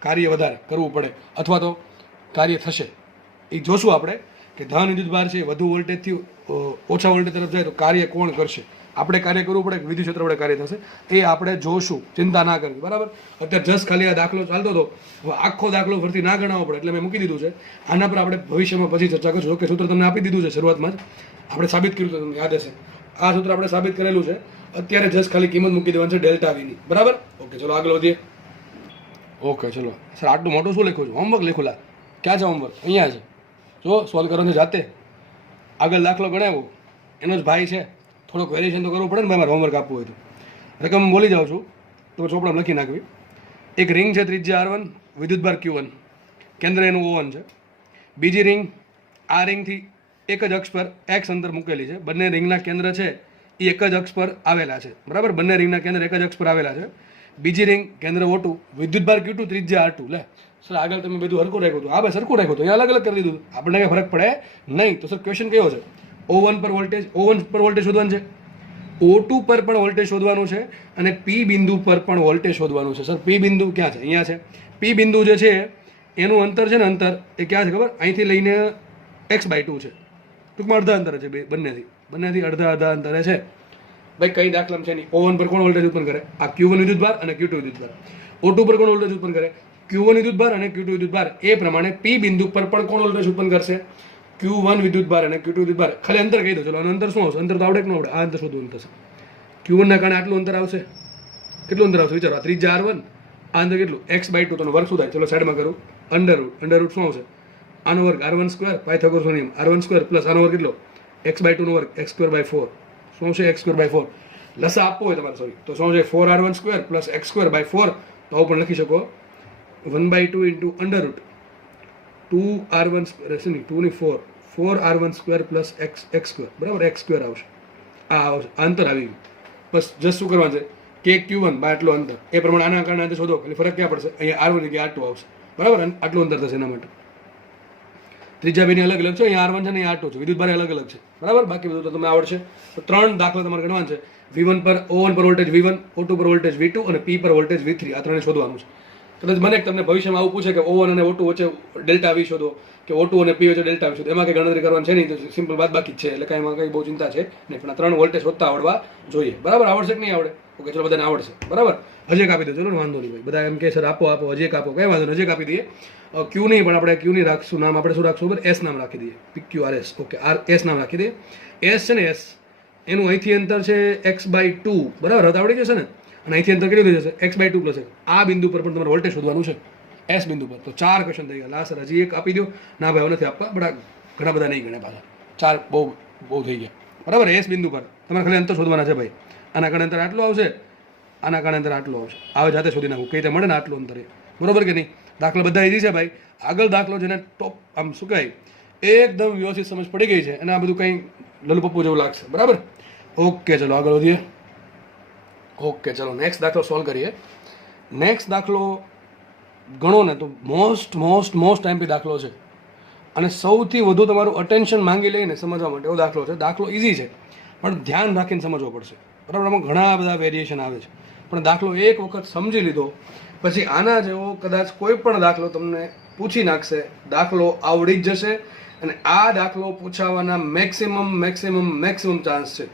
કાર્ય વધારે કરવું પડે, અથવા તો કાર્ય થશે. એ જોશું આપણે કે ધન વિદ્યુતભાર છે વધુ વોલ્ટેજથી ઓછા વોલ્ટેજ તરફ જાય તો કાર્ય કોણ કરશે. આપણે કાર્ય કરવું પડે કે વિદ્યુત ક્ષેત્ર વડે કાર્ય થશે, એ આપણે જોશું. ચિંતા ના કરવી, બરાબર. અત્યારે જસ્ટ ખાલી આ દાખલો ચાલતો હતો, હવે આખો દાખલો ફરીથી ના ગણાવવો પડે એટલે મેં મૂકી દીધું છે. આના પર આપણે ભવિષ્યમાં પછી ચર્ચા કરશું. કે સૂત્ર તમને આપી દીધું છે શરૂઆતમાં જ, આપણે સાબિત કર્યું તમને યાદ હશે. આ સૂત્ર આપણે સાબિત કરેલું છે. અત્યારે જસ્ટ ખાલી કિંમત મૂકી દેવાની છે ડેલ્ટા વીની, બરાબર. ઓકે, ચલો આગળ વધીએ. ઓકે, ચલો સર આટલું મોટું શું લખ્યું છે? હોમવર્ક લખું લા. ક્યાં છે હોમવર્ક? અહીંયા છે, જો સોલ્વ કરવાનું છે જાતે. આગળ દાખલો ગણાવ્યો, એનો જ ભાઈ છે. થોડોક વેરિએશન તો કરવું પડે ને ભાઈ, મારે હોમવર્ક આપવું હોય તો. રકમ બોલી જાઉં છું, તો ચોપડામાં લખી નાખવી. એક રિંગ છે, ત્રિજ્યા R1, વિદ્યુતભાર Q1, કેન્દ્ર એનું O1 છે. બીજી રિંગ આ રિંગથી એક જ અક્ષ પર x અંતર મૂકેલી છે. બંને રિંગના કેન્દ્ર છે એ એક જ અક્ષ પર આવેલા છે, બરાબર. બંને રિંગના કેન્દ્ર એક જ અક્ષ પર આવેલા છે. બીજી રિંગ કેન્દ્ર O2, વિદ્યુતભાર Q2, ત્રિજ્યા R2. લે સર આગળ તમે બધું સરખું રાખ્યું હતું. હા ભાઈ સરખું રાખ્યું હતું, અહીંયા અલગ અલગ કરી દીધું. આપણને કંઈ ફરક પડે નહીં. તો સર ક્વેશ્ચન કયો છે? O1 પર વોલ્ટેજ શોધવાનું છે, O2 પર પણ વોલ્ટેજ શોધવાનું છે, અને P બિંદુ પર પણ વોલ્ટેજ શોધવાનું છે. સર P બિંદુ ક્યાં છે? અહીંયા છે. P બિંદુ જે છે એનું અંતર છે ને, અંતર એ ક્યાં છે ખબર? અહીંથી લઈને x/2 છે. ટૂંકમાં અડધા અંતરે છે બંનેથી અડધા અંતરે છે. ભાઈ કઈ દાખલામાં છે નહીં. O1 પર કોણ વોલ્ટેજ ઉત્પન્ન કરે? આ Q1 વિદ્યુતભાર અને Q2 વિદ્યુતભાર. O2 પર કોણ વોલ્ટેજ ઉત્પન્ન કરે? Q1 વિદ્યુતભાર અને Q2 વિદ્યુતભાર. એ પ્રમાણે P બિંદુ પર પણ કોણ વોલ્ટેજ ઉત્પન્ન કરશે? Q1 વિદ્યુતભાર અને Q2 વિદ્યુતભાર. ખાલી અંતર કહી દો. ચલો અંતર શું આવશે? અંતર તો આવડે કે ન આવડે? આ અંતર શોધવાનું થશે. Q1 ના કારણે આટલું અંતર આવશે. કેટલું અંતર આવશે વિચારો? ત્રિજ્યા R1, આ અંતર કેટલું? x/2. તો વર્ગ શું થાય? ચલો સાઈડમાં કરું. અંડર રૂટ શું આવશે? આનો વર્ગ R1² પાયથાગોરસનો નિયમ R1² પ્લસ આનો વર્ગ કેટલો? x/2 નો વર્ગ x²/4. શું આવશે? x²/4. લસા આપવો હોય તમારે, સોરી, તો શું આવશે? 4R1² plus x²/4. તો આવું પણ લખી શકો 1/2 ઇન્ટુ અંડર રૂટ 2R1², 2 ની 4, 4R1² પ્લસ x², બરાબર. x² આવશે. આ આવશે, અંતર આવી ગયું. બસ જસ્ટ શું કરવાનું છે કે Q1 બાય આટલું અંતર, એ પ્રમાણે આના કારણે અંતર શોધો. એટલે ફરક ક્યાં પડશે? અહીંયા R1 કે R2 આવશે, બરાબર. આટલું અંતર થશે એના માટે. ત્રીજા બેની અલગ અલગ છે. અહીંયા R1 છે ને અહીંયા R2 છે. વિદ્યુતભાર અલગ અલગ છે, બરાબર. બાકી બધું તો તમને આવડશે. તો 3 દાખલા તમારે ગણવાના છે. V1 પર O1 પર વોલ્ટેજ V1, O2 પર વોલ્ટેજ V2 અને P પર વોલ્ટેજ V3. આ ત્રણે શોધવાનું છે. કદાચ મને તમને ભવિષ્યમાં આવું પૂછે કે O1 અને O2 વચ્ચે ડેલ્ટા V શોધો, કે O2 અને P વચ્ચે ડેલ્ટા V શોધો. એમાં કંઈ ગણતરી કરવાની છે નહીં, તો સિમ્પલ બાદ બાકી છે. એટલે કાંઈ એમાં કંઈ બહુ ચિંતા છે નહીં. પણ આ 3 વોલ્ટેજ શોધતા આવડવા જોઈએ, બરાબર. આવડશે કે નહીં આવડે? ઓકે, ચલો બધાને આવડશે, બરાબર. હજી એક આપી દો, ચલો વાંધો નહીં ભાઈ. બધા એમ કે સર આપો હજી એક આપો, કંઈ વાંધો નહીં, હજી એક આપી દઈએ. Q નહીં, પણ આપણે Q નહીં રાખશું નામ. આપણે શું રાખશું? S નામ રાખી દઈએ. PQRS. ઓકે, S નામ રાખી દઈએ. S છે ને, S એનું અહીંથી અંતર છે x/2, બરાબર. હવે આવડી જશે ને. અને અહીંથી અંતર કેટલું થઈ જશે? x/2 plus x. આ બિંદુ પર પણ તમારે વોલ્ટેજ શોધવાનું છે, S બિંદુ પર. તો 4 ક્વેશ્ચન થઈ ગયા. લા સર હજી એક આપી દો. ના ભાઈ હવે નથી આપવા, બટ ઘણા બધા નહીં ગણે પાછા. 4 બહુ થઈ ગયા, બરાબર. S બિંદુ પર તમારે ખાલી અંતર શોધવાના છે ભાઈ. આના કારણે અંતર આટલું આવશે, આના કારણે અંતર આટલું આવશે. આવે જાતે શોધી નાખું કઈ રીતે મળે ને આટલું અંતર, બરોબર કે નહીં? દાખલા બધા ઈઝી છે ભાઈ. આગળ દાખલો જેને ટોપ આમ શું કહેવાય એકદમ વ્યવસ્થિત સમજ પડી ગઈ છે, અને આ બધું કંઈ લલુપપ્પુ જેવું લાગશે, બરાબર. ઓકે, ચલો આગળ વધીએ. ઓકે, ચલો નેક્સ્ટ દાખલો સોલ્વ કરીએ. નેક્સ્ટ દાખલો ગણો ને તો મોસ્ટ ટાઈમથી દાખલો છે, અને સૌથી વધુ તમારું અટેન્શન માંગી લઈને સમજવા માટે એવો દાખલો છે. દાખલો ઇઝી છે, પણ ધ્યાન રાખીને સમજવો પડશે, બરાબર. આમાં ઘણા બધા વેરિએશન આવે છે, પણ દાખલો એક વખત સમજી લીધો પછી આના જેવો કદાચ કોઈ પણ દાખલો તમને પૂછી નાખશે, દાખલો આવડી જ જશે. અને આ દાખલો પૂછાવાના મેક્સિમમ ચાન્સ છે.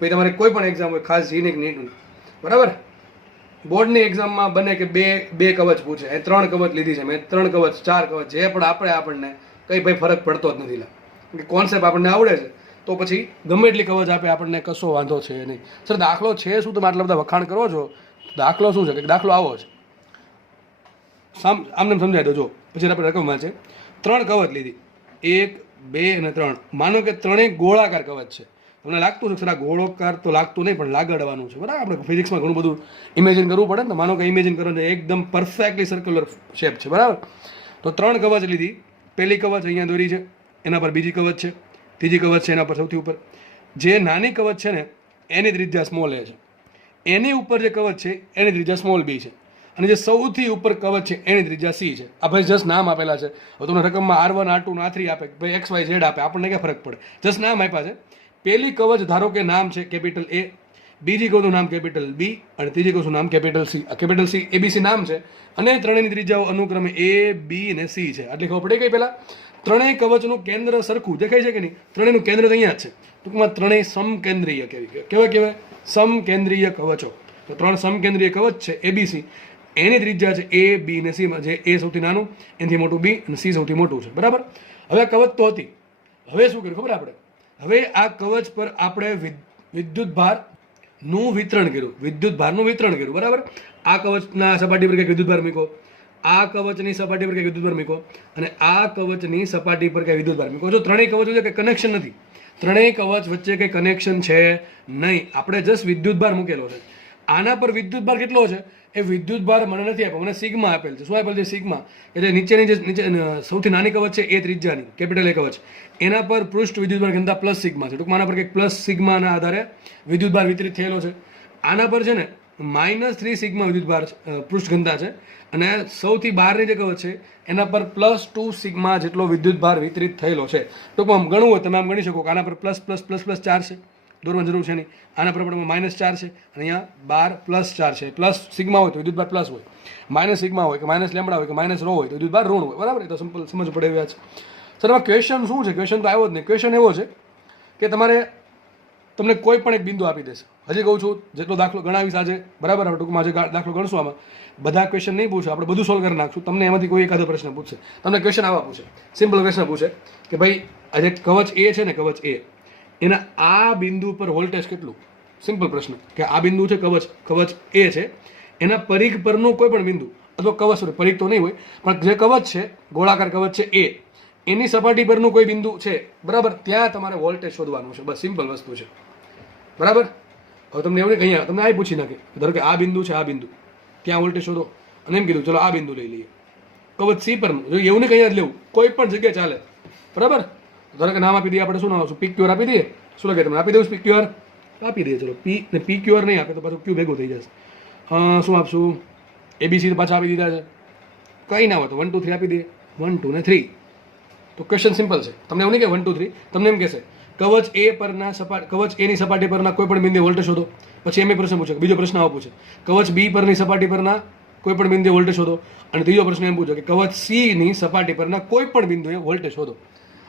પછી તમારે કોઈ પણ એક્ઝામ હોય, ખાસ જીની કે નીટની, બરાબર. બોર્ડની એક્ઝામમાં બને કે બે કવચ પૂછે. એ 3 કવચ લીધી છે મેં, 3 કવચ 4 કવચ, જે પણ આપણને કંઈ ભાઈ ફરક પડતો જ નથી. કે કોન્સેપ્ટ આપણને આવડે છે તો પછી ગમે એટલી કવચ આપે આપણને કશો વાંધો છે નહીં. સર દાખલો છે શું? તમે આટલા બધા વખાણ કરો છો. દાખલો શું છે? કે દાખલો આવો છે, આમને સમજાય દો. જો પછી આપણે રકમ વાંચે. 3 કવચ લીધી, 1, 2 અને 3. માનો કે 3 ગોળાકાર કવચ છે. તમને લાગતું છે સર આ ગોળાકાર તો લાગતું નહીં, પણ લાગડવાનું છે, બરાબર. આપણે ફિઝિક્સમાં ઘણું બધું ઇમેજિન કરવું પડે ને. માનો કે ઇમેજિન કરો ને એકદમ પરફેક્ટલી સર્ક્યુલર શેપ છે, બરાબર. તો 3 કવચ લીધી. પહેલી કવચ અહીંયા દોરી છે, એના પર બીજી કવચ છે, ત્રીજી કવચ છે એના પર સૌથી ઉપર. જે નાની કવચ છે ને એની ત્રિજ્યા સ્મોલ એ છે, એની ઉપર જે કવચ છે એની ત્રિજ્યા સ્મોલ બી છે, અને જે સૌથી ઉપર કવચ છે એની ત્રિજ્યા સી છે. આ ભાઈ જસ્ટ નામ આપેલા છે. હવે તમને રકમમાં R1 R2 R3 આપે, ભાઈ એક્સ વાય ઝેડ આપે, આપણને ક્યાં ફરક પડે, જસ્ટ નામ આપ્યા છે. પહેલી કવચ ધારો કે નામ છે કેપિટલ એ, બીજી કવચનું નામ કેપિટલ બી, અને ત્રીજી કવચનું નામ કેપિટલ સી. આ કેપિટલ સી એબીસી નામ છે, અને ત્રણેયની ત્રિજ્યાઓ અનુક્રમે એ, બી અને સી છે. આટલી ખબર પડી ગઈ પહેલાં. ત્રણેય કવચનું કેન્દ્ર સરખું દેખાય છે કે નહીં? ત્રણેયનું કેન્દ્ર તો અહીંયા જ છે. ટૂંકમાં ત્રણેય સમકેન્દ્રીય કહેવાય સમકેન્દ્રીય કવચો. તો ત્રણ સમકેન્દ્રીય કવચ છે એબીસી, એની ત્રિજ્યા છે એ, બી અને સીમાં, જે એ સૌથી નાનું, એનાથી મોટું બી અને સી સૌથી મોટું છે. બરાબર. હવે આ કવચ તો હતી. હવે શું કર્યું ખબર આપણે? હવે આ કવચ પર આપણે વિદ્યુત ભારનું વિતરણ કર્યું. વિદ્યુત ભારનું વિતરણ કર્યું. બરાબર. આ કવચના સપાટી પર કંઈક વિદ્યુત ભાર મૂકો, આ કવચની સપાટી પર કંઈક વિદ્યુત ભાર મૂકો, અને આ કવચની સપાટી પર કંઈક વિદ્યુત ભાર મૂકો. જો ત્રણેય કવચ વચ્ચે કંઈ કનેક્શન નથી, ત્રણેય કવચ વચ્ચે કંઈ કનેક્શન છે નહીં, આપણે જસ્ટ વિદ્યુત ભાર મૂકેલો છે. આના પર વિદ્યુત ભાર કેટલો છે એ વિદ્યુત ભાર મને નથી આપ્યો, મને સિગ્મા આપેલ છે. શું આપેલ છે? સિગ્મા. કે જે નીચેની જે સૌથી નાની કવચ છે એ ત્રિજ્યાની કેપિટલ એ કવચ, એના પર પૃષ્ઠ વિદ્યુત ભાર ઘનતા પ્લસ સિગ્મા છે. ટૂંકમાં આના પર કંઈક પ્લસ સિગ્માના આધારે વિદ્યુત ભાર વિતરિત થયેલો છે. આના પર છે ને -3 સિગ્મા વિદ્યુત ભાર પૃષ્ઠ ઘનતા છે, અને સૌથી બહારની જે કવચ છે એના પર +2 સિગ્મા જેટલો વિદ્યુત ભાર વિતરિત થયેલો છે. ટૂંકમાં આમ ગણવું હોય તમે આમ ગણી શકો કે આના પર ++++4 છે, દોરવાની જરૂર છે નહીં. આના પર પણ -4 છે, અને અહીંયા 12 +4 છે. પ્લસ સિગ્મા હોય તો વિદ્યુત ભાર પ્લસ હોય, માઇનસ સિગ્મા હોય કે માઇનસ લેમડા હોય કે માઇનસ રો હોય તો વિદ્યુત ભાર ઋણ હોય. બરાબર. એ તો સિમ્પલ સમજ પડે એવા છે. સર એમાં ક્વેશ્ચન શું છે? ક્વેશ્ચન તો આવ્યો જ નહીં. ક્વેશ્ચન એવો છે કે તમને કોઈ પણ એક બિંદુ આપી દેશે. હજી કહું છું, જેટલો દાખલો ગણાવીશ આજે, બરાબર, આપણે ટૂંકમાં જે દાખલો ગણશું આમાં બધા ક્વેશ્ચન નહીં પૂછે, આપણે બધું સોલ્વ કરી નાખશું. તમને એમાંથી કોઈ એકાદો પ્રશ્ન પૂછશે. તમને ક્વેશ્ચન આવા પૂછે, સિમ્પલ ક્વેશ્ચન પૂછે કે ભાઈ આ જે કવચ એ છે ને, કવચ એ, એના આ બિંદુ પર વોલ્ટેજ કેટલું? સિમ્પલ પ્રશ્ન કે આ બિંદુ છે કવચ એ છે, એના પરિઘ પરનું કોઈ પણ બિંદુ અથવા કવચ, પરિઘ તો નહીં હોય પણ જે કવચ છે, ગોળાકાર કવચ છે એ, એની સપાટી પરનું કોઈ બિંદુ છે, બરાબર, ત્યાં તમારે વોલ્ટેજ શોધવાનું છે. બસ સિમ્પલ વસ્તુ છે. બરાબર. હવે તમને એવું નહીં કે તમને આ પૂછી નાખે, ધારો કે આ બિંદુ છે, આ બિંદુ, ત્યાં વોલ્ટેજ શોધો, અને એમ કીધું ચલો આ બિંદુ લઈ લઈએ કવચ સી પરનું. જો એવું નહીં કઈ લેવું, કોઈ પણ જગ્યાએ ચાલે. બરાબર. ધારો કે નામ આપી દઈએ આપણે, શું નામ આપશું? PQR આપી દઈએ. શું લાગે તમને? આપી દઉં PQR આપી દઈએ. ચલો પી ને PQR નહીં આપે તો પાછું ક્યુ ભેગું થઈ જશે. શું આપશું? ABC તો પાછા આપી દીધા છે. કંઈ ના હોય તો 1 2 3 આપી દઈએ. 1 2 ને 3. તો ક્વેશ્ચન સિમ્પલ છે. તમને એવું નહીં કે 1 2 3, તમને એમ કહેશે કવચ એ પરના કવચ એની સપાટી પરના કોઈ પણ બિંદુએ વોલ્ટેજ શોધો. પછી એમ પ્રશ્ન પૂછે, બીજો પ્રશ્ન આવો પૂછે કવચ બી પરની સપાટી પરના કોઈ પણ બિંદુએ વોલ્ટેજ શોધો. અને ત્રીજો પ્રશ્ન એમ પૂછે કે કવચ સી ની સપાટી પરના કોઈ પણ બિંદુએ વોલ્ટેજ શોધો.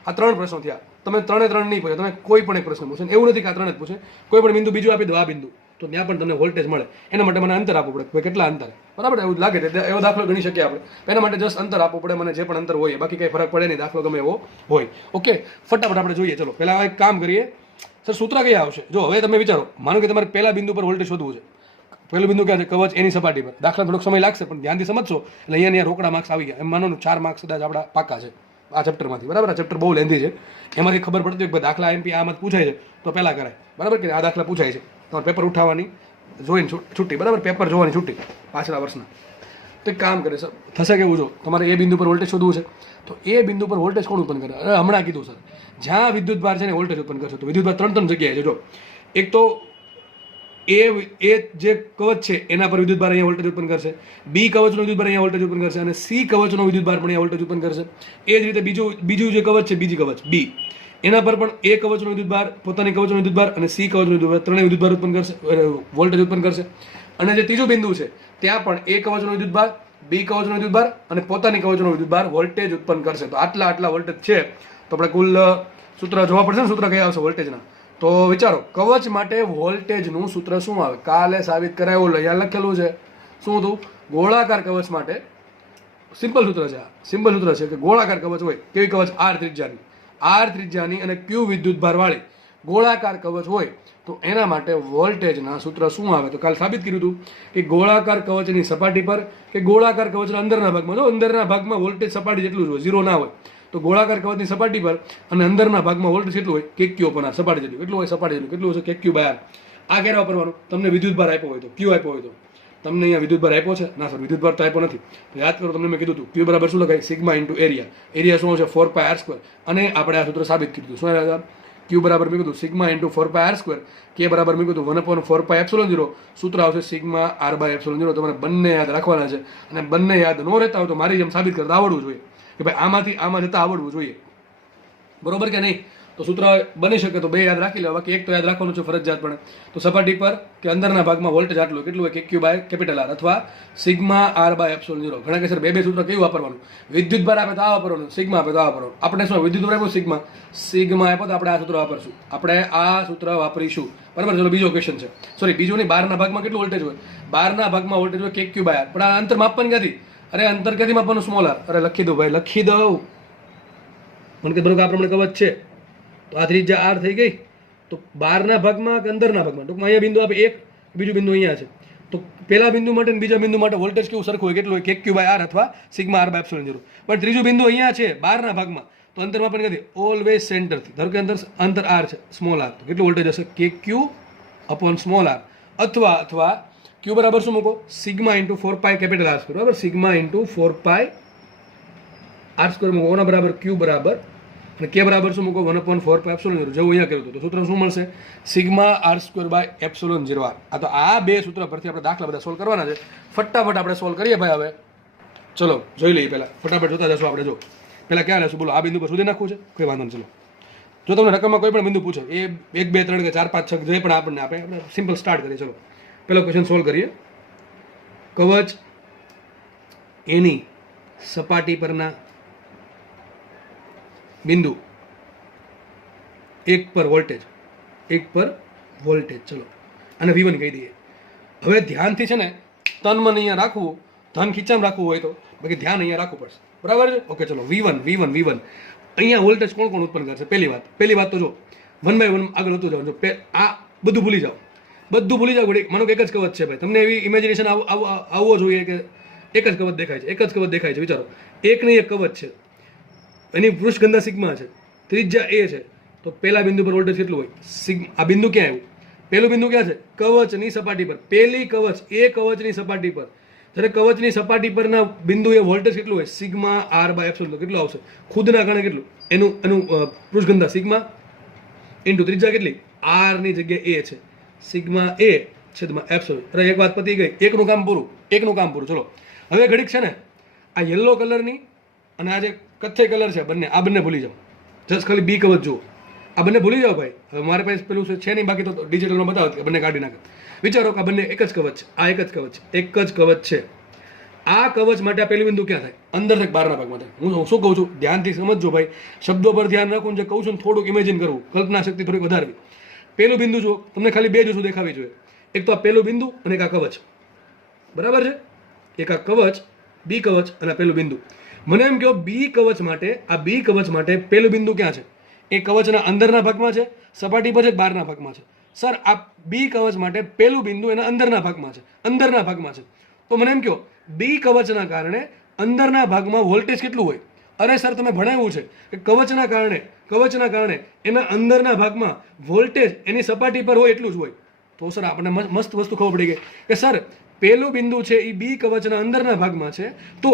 આ 3 પ્રશ્નો થયા. તમે 3 નહીં પૂછે, તમે કોઈ પણ એક પ્રશ્ન પૂછે. એવું નથી કે આ 3 જ પૂછે, કોઈ પણ બિંદુ બીજું આપી દો, આ બિંદુ, તો ત્યાં પણ તમને વોલ્ટેજ મળે. એના માટે મને અંતર આપવું પડે, કેટલા અંતર, બરાબર, એવું લાગે છે એવો દાખલો ગણી શકીએ આપણે. એના માટે જસ્ટ અંતર આપવું પડે મને, જે પણ અંતર હોય, બાકી કંઈ ફરક પડે નહીં, દાખલો ગમે એવો હોય. ઓકે, ફટાફટ આપણે જોઈએ. ચલો પહેલાં એક કામ કરીએ. સર સૂત્ર કયા આવશે? જો હવે તમે વિચારો, માનો કે તમારે પહેલા બિંદુ પર વોલ્ટેજ શોધવું છે. પહેલું બિંદુ ક્યાં છે? કવચ એની સપાટી પર. દાખલા થોડોક સમય લાગશે પણ ધ્યાનથી સમજશો એટલે અહીંયા રોકડા માર્ક્સ આવી ગયા. એમ માનો 4 માર્ક્સ કદાચ આપણા પાકા છે આ ચેપ્ટરમાંથી. બરાબર. આ ચેપ્ટર બહુ લેન્ધી છે, એમાંથી ખબર પડતી હોય કે દાખલા MP આમાં પૂછાય છે તો પહેલાં કરાય. બરાબર કે આ દાખલા પૂછાય છે, તમારે પેપર ઉઠાવવાની જોઈને છૂટી, બરાબર, પેપર જોવાની છૂટી પાછલા વર્ષના. તો એક કામ કરે સર, થશે કેવું, જો તમારે એ બિંદુ પર વોલ્ટેજ શોધવું છે તો એ બિંદુ પર વોલ્ટેજ કોણ ઉત્પન્ન કરે? હમણાં કીધું સર, જ્યાં વિદ્યુત ભાર છે ને વોલ્ટેજ ઉત્પન્ન કરશે. તો વિદ્યુત ભાર 3 જગ્યાએ છે. જો એક તો એ જે કવચ છે એના પર વિદ્યુત ભાર અહીંયા વોલ્ટેજ ઉત્પન્ન કરશે, બી કવચનો વિદ્યુત ભાર અહીંયા વોલ્ટેજ ઉત્પન્ન કરશે, અને સી કવચનો વિદ્યુત ભાર પણ અહીંયા વોલ્ટેજ ઉત્પન્ન કરશે. એ જ રીતે બીજું જે કવચ છે, બીજી કવચ બી, એના પર પણ એ કવચનો વિદ્યુત ભાર, પોતાની કવચનો વિદ્યુત ભાર અને સી કવચનો વિદ્યુત ભાર, ત્રણેય વિદ્યુત ભાર ઉત્પન્ન કરશે, વોલ્ટેજ ઉત્પન્ન કરશે. અને જે ત્રીજું બિંદુ છે ત્યાં પણ એ કવચનો વિદ્યુત ભાર, બી કવચનો વિદ્યુત ભાર અને પોતાની કવચનો વિદ્યુત ભાર વોલ્ટેજ ઉત્પન્ન કરશે. તો આટલા વોલ્ટેજ છે. તો આપણે કુલ સૂત્ર જોવા પડશે ને, સૂત્ર કયા આવશે વોલ્ટેજના? તો વિચારો, કવચ માટે વોલ્ટેજનું સૂત્ર શું આવે? કાલે સાબિત કરાયું, અહીંયા લખેલું છે. શું હતું? ગોળાકાર કવચ માટે સિમ્પલ સૂત્ર છે. આ સિમ્પલ સૂત્ર છે કે ગોળાકાર કવચ હોય, કેવી કવચ? R ત્રિજ્યાની અને Q વિદ્યુત ભાર વાળી ગોળાકાર કવચ હોય તો એના માટે વોલ્ટેજના સૂત્ર શું આવે? તો કાલ સાબિત કર્યું હતું કે ગોળાકાર કવચની સપાટી પર કે ગોળાકાર કવચના અંદરના ભાગમાં, જો અંદરના ભાગમાં વોલ્ટેજ સપાટી જેટલું જ હોય, 0 ના હોય. તો ગોળાકાર કવચની સપાટી પર અને અંદરના ભાગમાં વોલ્ટેજ કેટલું હોય? KQ પર સપાટી જેટલું. કેટલું હોય? સપાટી જેટલું. કેટલું હશે? KQ/R. આ ક્યારે વાપરવાનું? તમને વિદ્યુત ભાર આપ્યો હોય તો, Q આપ્યો હોય તો. તમને અહીંયા વિદ્યુત ભાર આપ્યો છે? ના સર, વિદ્યુત ભાર તો આપ્યો નથી. તો યાદ કરો, તમને મેં કીધું હતું Q શું લખાય? Sigma into area. એરિયા શું છે? 4πr². અને આપણે આ સૂત્ર સાબિત કર્યું હતું. શું આવ્યા? ક્યુ બરાબર મેં કીધું સિગ્મા ઇન્ટુ 4πr², કે બરાબર મેં કીધું 1/4πε0, સૂત્ર આવશે સિગ્મા r/ε0. તમારે બંને યાદ રાખવાના છે, અને બંને યાદ ન રહેતા હોય તો મારી જેમ સાબિત કરતા આવડવું જોઈએ કે ભાઈ આમાંથી આમાં જતા આવડવું જોઈએ, બરોબર કે નહીં? તો સૂત્ર બની શકે તો બે યાદ રાખી લો, બાકી એક તો યાદ રાખવાનું છે ફરજિયાતપણે. તો સપાટી પર કે અંદરના ભાગમાં વોલ્ટેજ આટલું કેટલું હોય, KQ બાય કેપિટલ R અથવા સિગ્મા r/ε0. ઘણા કે સર બે સૂત્ર કેવું વાપરવાનું? વિદ્યુત ભાર આપે તો આ વાપરવાનું, સિગ્મા આપે તો આ વાપરવાનું. આપણે શું વિદ્યુત ભાર આપ્યું સિગ્મા આપ્યો તો આપણે આ સૂત્ર વાપરશું, આપણે આ સૂત્ર વાપરીશું, બરાબર? ચલો બીજો ક્વેશ્ચન છે, સોરી બીજો નહીં, બહારના ભાગમાં કેટલું વોલ્ટેજ હોય? બહારના ભાગમાં વોલ્ટેજ હોય KQ બાય R, પણ આ અંતર માપવાનું ક્યાંથી? અરે અંતર ક્યાંથી માપવાનું? Small r. અરે લખી દઉં ભાઈ, લખી દઉં, મને કે બરોબર આ પ્રમાણે કવચ છે તો આ ત્રિજ્યા r થઈ ગઈ. તો બહારના ભાગમાં કે અંદરના ભાગમાં, ટૂંકમાં અહીંયા બિંદુ આપે એક, બીજું બિંદુ અહીંયા છે, તો પહેલા બિંદુ માટે અને બીજા બિંદુ માટે વોલ્ટેજ કેવું સરખું હોય? કેટલું હોય? KQ બાય R અથવા સિગ્મા r/ε0. પણ ત્રીજું બિંદુ અહીંયા છે બહારના ભાગમાં, તો અંતર માપન ક્યાંથી? ઓલવેઝ સેન્ટરથી. ધારો કે અંતર r છે, સ્મોલ r, તો કેટલું વોલ્ટેજ હશે? KQ upon small r. અથવા Q બરાબર શું મૂકો? સિગ્મા ઇન્ટુ 4π કેપિટલ R², બરાબર? સિગ્મા ઇન્ટુ 4π R² મૂકો, ઓના બરાબર Q બરાબર, અને કે બરાબર શું મૂકો? 1/4πε0. જેવું અહીંયા કર્યું હતું તો સૂત્ર શું મળશે? Sigma r²/ε0 r. આ તો આ બે સૂત્ર પરથી આપણે દાખલા બધા સોલ્વ કરવાના છે. ફટાફટ આપણે સોલ્વ કરીએ ભાઈ. હવે ચલો જોઈ લઈએ, પહેલા ફટાફટ જોતા જશું આપણે. જો પહેલા ક્યાં લેશું? બોલો, આ બિંદુ પર સુધી નાખવું છે? કોઈ વાંધો નહીં. ચલો, જો તમને રકમમાં કોઈ પણ બિંદુ પૂછે, એ 1 2 3 કે 4 5 6 જે પણ આપણને આપે, આપણે સિમ્પલ સ્ટાર્ટ કરીએ. ચલો પહેલો ક્વેશ્ચન સોલ્વ કરીએ. કવચ એની સપાટી પરના બિંદુ 1 પર વોલ્ટેજ, 1 પર વોલ્ટેજ. ચલો અને V1 કહી દઈએ. હવે ધ્યાનથી છે ને તન મન અહીંયા રાખવું, ધન ખીચામાં રાખવું હોય તો, બાકી ધ્યાન અહીંયા રાખવું પડશે, બરાબર છે? ઓકે, ચલો V1 અહીંયા વોલ્ટેજ કોણ કોણ ઉત્પન્ન કરશે? પહેલી વાત તો જો 1 બાય 1 આગળ હતું જાઓ. આ બધું ભૂલી જાઓ, માનો કે એક જ કવચ છે ભાઈ, તમને એવી ઇમેજિનેશન આવવો જોઈએ કે એક જ કવચ દેખાય છે, વિચારો એક નહીં એક કવચ છે, એની પૃષ્ઠગંધા સિગ્મા છે, ત્રિજ્યા a છે, તો પહેલા બિંદુ પર વોલ્ટેજ કેટલું હોય? આ બિંદુ ક્યાં આવ્યું? પહેલું બિંદુ ક્યાં છે? કવચની સપાટી પર. પહેલી કવચ, એ કવચની સપાટી પર, જ્યારે કવચની સપાટી પરના બિંદુએ વોલ્ટેજ કેટલું હોય? Sigma r/ε0. કેટલું આવશે? ખુદના કારણે કેટલું? એનું પૃષ્ઠગંધા સિગ્મા ઇન્ટુ ત્રિજ્યા કેટલી? r ની જગ્યાએ a છે, સિગ્મા a છેદમાં ε0. અરે એક વાત પતી ગઈ, એકનું કામ પૂરું. ચલો હવે ઘડીક છે ને આ યલો કલરની અને આ જે કથ્થઈ કલર છે, આ બંને ભૂલી જાઓ. જસ્ટ ખાલી બી કવચ જુઓ, આ બંને ભૂલી જાઓ ભાઈ. હવે મારે પાસે પેલું છે નહીં, બાકી તો ડિજિટલમાં બતાવો કે બંને કાઢી નાખે. વિચારો કે આ બંને એક જ કવચ છે, આ એક જ કવચ છે. આ કવચ માટે આ પહેલું બિંદુ ક્યાં થાય? અંદર તક બહારના ભાગમાં થાય. હું શું કહું છું, ધ્યાનથી સમજજો ભાઈ, શબ્દો પર ધ્યાન રાખવું, જે કહું છું ને થોડુંક ઇમેજિન કરવું, કલ્પના શક્તિ થોડીક વધારવી. પહેલું બિંદુ જો, તમને ખાલી બે જ વસ્તુ દેખાવી જોઈએ, એક તો આ પહેલું બિંદુ અને એક આ કવચ, બરાબર છે? એક આ કવચ, બી કવચ અને પેલું બિંદુ. મને એમ કહો બી કવચ માટે પહેલું બિંદુ ક્યાં છે? એ કવચના અંદરના ભાગમાં છે, સપાટી પર છે, બહારના ભાગમાં છે? સર આ બી કવચ માટે પહેલું બિંદુ એના અંદરના ભાગમાં છે. તો મને એમ કહો બી કવચના કારણે અંદરના ભાગમાં વોલ્ટેજ કેટલું હોય? અરે સર તમે ભણાવ્યું છે કે કવચના કારણે એના અંદરના ભાગમાં વોલ્ટેજ એની સપાટી પર હોય એટલું જ હોય. તો સર આપણને મસ્ત વસ્તુ ખબર પડી ગઈ કે સર પહેલું બિંદુ છે એ બી કવચના અંદરના ભાગમાં છે, તો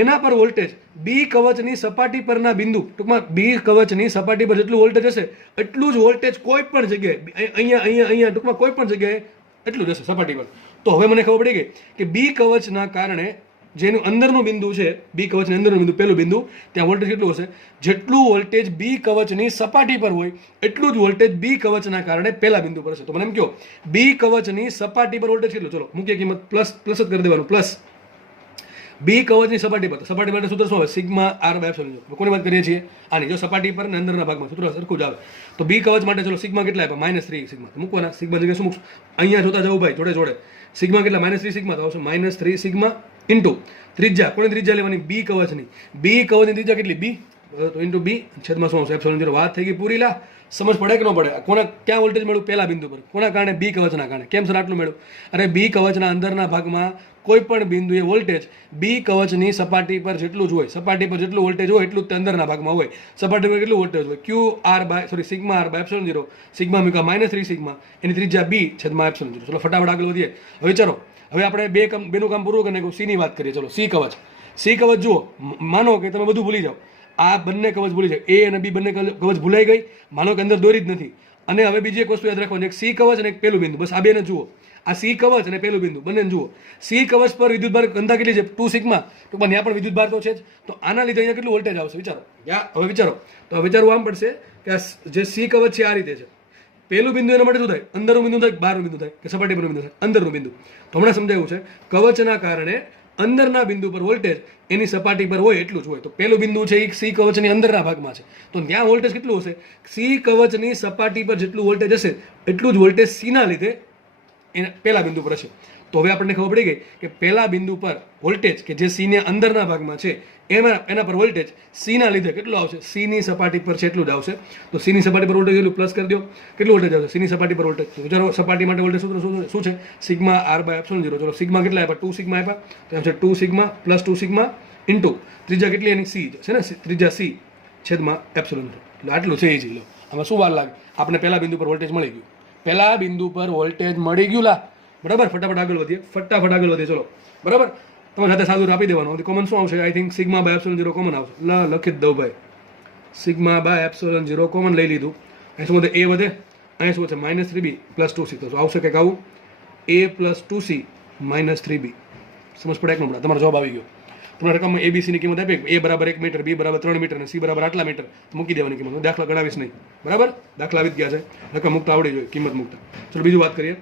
એના પર વોલ્ટેજ બી કવચની સપાટી પરના બિંદુ, ટૂંકમાં બી કવચની સપાટી પર જેટલું વોલ્ટેજ હશે એટલું જ વોલ્ટેજ કોઈ પણ જગ્યાએ અહીંયા ટૂંકમાં કોઈ પણ જગ્યાએ એટલું જ હશે સપાટી પર. તો હવે મને ખબર પડી ગઈ કે બી કવચના કારણે જેનું અંદરનું બિંદુ છે, બી કવચની અંદરનું બિંદુ, પહેલું બિંદુ, ત્યાં વોલ્ટેજ કેટલું હશે? જેટલું વોલ્ટેજ બી કવચની સપાટી પર હોય એટલું જ વોલ્ટેજ બી કવચના કારણે પહેલા બિંદુ પર હશે. તો મને એમ કહો બી કવચની સપાટી પર વોલ્ટેજ કેટલું? ચલો મૂકીએ કિંમત, પ્લસ જ કરી દેવાનું, પ્લસ બી કવચની સપાટી પર. સપાટી માટે સૂત્ર શું આવે? Sigma r/ε0. કોની વાત કરીએ છીએ? આની. જો સપાટી પર અને અંદરના ભાગમાં સૂત્ર સરખું જ આવે. તો બી કવચ માટે ચલો સિગ્મા કેટલા આપ્યા? -3 સિગ્મા. મૂકવાના. સિગ્મા જગ્યાએ શું મૂકશું? અહીંયા જોતા જવું ભાઈ, જોડે સિગ્મા કેટલા? -3 સિગ્મા. તો આવશે -3 સિગ્મા ઇન્ટુ ત્રિજ્યા. કોની ત્રિજ્યા લેવાની? બી કવચની. બી કવચની ત્રિજ્યા કેટલી? બી, તો ઇન્ટુ બી છેદમાં શું આવશે? ε0. વાત થઈ ગઈ પૂરી. લા સમજ પડે કે ન પડે? ક્યાં વોલ્ટેજ મળ્યું? પહેલા બિંદુ પર. કોના કારણે? બી કવચના કારણે. કેમ સર આટલું મળ્યું? અરે બી કવચના અંદરના ભાગમાં કોઈ પણ બિંદુએ વોલ્ટેજ બી કવચની સપાટી પર જેટલું જ હોય, સપાટી પર જેટલું વોલ્ટેજ હોય એટલું જ અંદરના ભાગમાં હોય. સપાટી પર કેટલું વોલ્ટેજ હોય? Sigma r/ε0. સિગ્મા મૂકા -3 સિગ્મા, એની ત્રિજ્યા બી છેદમાં ε0. ચલો ફટાફટ આગળ વધીએ. હવે ચાલો હવે આપણે બેનું કામ પૂરું કરીને સી ની વાત કરીએ. ચલો સી કવચ જુઓ. માનો કે તમે બધું ભૂલી જાઓ, આ બંને કવચ ભૂલી જાય, એ અને બી બંને કવચ ભૂલાઈ ગઈ, માનો કે અંદર દોરી જ નથી. અને હવે બીજી એક વસ્તુ યાદ રાખવાની, એક સી કવચ અને એક પેલું બિંદુ, બસ આ બેને જુઓ. આ સી કવચ અને પેલું બિંદુ બંને જુઓ. સી કવચ પર વિદ્યુતભાર ઘનતા કેટલી છે? 2 સિગ્મા. ટૂંકમાં ત્યાં પણ વિદ્યુતભાર તો છે જ. તો આના લીધે અહીંયા કેટલું વોલ્ટેજ આવશે વિચારો. હવે વિચારો. તો વિચારવું આમ પડશે કે આ જે સી કવચ છે આ રીતે છે. પેલું બિંદુ એના માટે શું થાય? અંદરનું બિંદુ થાય, બહારનું બિંદુ થાય, કે સપાટી પરનું બિંદુ થાય? અંદરનું બિંદુ. તો હમણાં સમજાયું છે, કવચના કારણે અંદરના બિંદુ પર વોલ્ટેજ એની સપાટી પર હોય એટલું જ હોય. તો પેલું બિંદુ છે એ સી કવચની અંદરના ભાગમાં છે, તો ત્યાં વોલ્ટેજ કેટલું હશે? સી કવચની સપાટી પર જેટલું વોલ્ટેજ હશે એટલું જ વોલ્ટેજ સીના લીધે એના પેલા બિંદુ પર હશે. તો હવે આપણને ખબર પડી ગઈ કે પેલા બિંદુ પર વોલ્ટેજ કે જે સીને અંદરના ભાગમાં છે એના પર વોલ્ટેજ સીના લીધે કેટલું આવશે? સીની સપાટી પર છે એટલું જ આવશે. તો સીની સપાટી પર વોલ્ટેજ એટલું પ્લસ કરી દો. કેટલું વોલ્ટેજ આવશે સીની સપાટી પર વોલ્ટેજ? વિચારો, સપાટી માટે વોલ્ટેજ સૂત્ર શું છે? Sigma R by epsilon 0. ચલો સિગ્મા કેટલા આપ્યા? 2 સિગ્મા આપ્યા. તો એમ છે 2 સિગ્મા પ્લસ 2 સિગ્મા ઇન્ટુ ત્રિજ્યા કેટલી એની? સી છે ને, ત્રિજ્યા સી છેદમાં એપ્સિલોન 0. એટલે આટલું છે એ જ લો. આમાં શું વાર લાગે? આપણે પહેલા બિંદુ પર વોલ્ટેજ મળી ગયું. પહેલા બિંદુ પર વોલ્ટેજ મળી ગયું લા, બરાબર. ફટાફટ આગળ વધીએ, ફટાફટ આગળ વધીએ. ચલો બરાબર. તમારે સાથે સાદું આપી દેવાનું. કોમન શું આવશે? I think sigma by epsilon 0 common આવશે. લખી જ દઉં ભાઈ, સિગ્મા બાય એપ્સિલોન 0 કોમન લઈ લીધું. અહીં શું વધે? એ વધે. અહીં શું છે? -3b plus 2c. તો આવશે કંઈક આવું, a plus 2c minus 3b. સમજ પડે? એક નંબર તમારો જવાબ આવી ગયો. તમારા રકમમાં એબીસી ની કિંમત આપી, a બરાબર 1 મીટર, b બરાબર 3 મીટર અને c બરાબર આટલા મીટર. મૂકી દેવાની કિંમત. દાખલા ગણાવીશ નહીં, બરાબર. દાખલા આવી જ ગયા છે, રકમ મૂકતા આવડી જોઈએ, કિંમત મૂકતા. ચલો બીજું વાત કરીએ.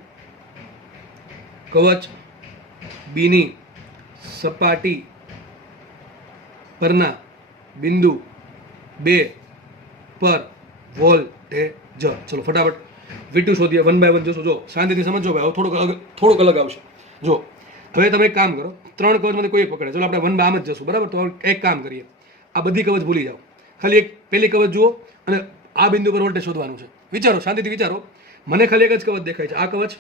કવચ બીની સપાટી પરના બિંદુ 2 પર વોલ્ટેજ. ચલો ફટાફટ V2 શોધીએ. 1 બાય 1 જોશો. જો શાંતિથી સમજો ભાઈ, હવે થોડુંક અલગ આવશે. જો હવે તમે એક કામ કરો, 3 કવચમાંથી કોઈ એક પકડે. ચલો આપણે 1 બાય આમ જ જશું, બરાબર. તો એક કામ કરીએ, આ બધી કવચ ભૂલી જાઓ, ખાલી એક પેલી કવચ જુઓ અને આ બિંદુ પર વોલ્ટેજ શોધવાનું છે. વિચારો, શાંતિથી વિચારો. મને ખાલી એક જ કવચ દેખાય છે, આ કવચ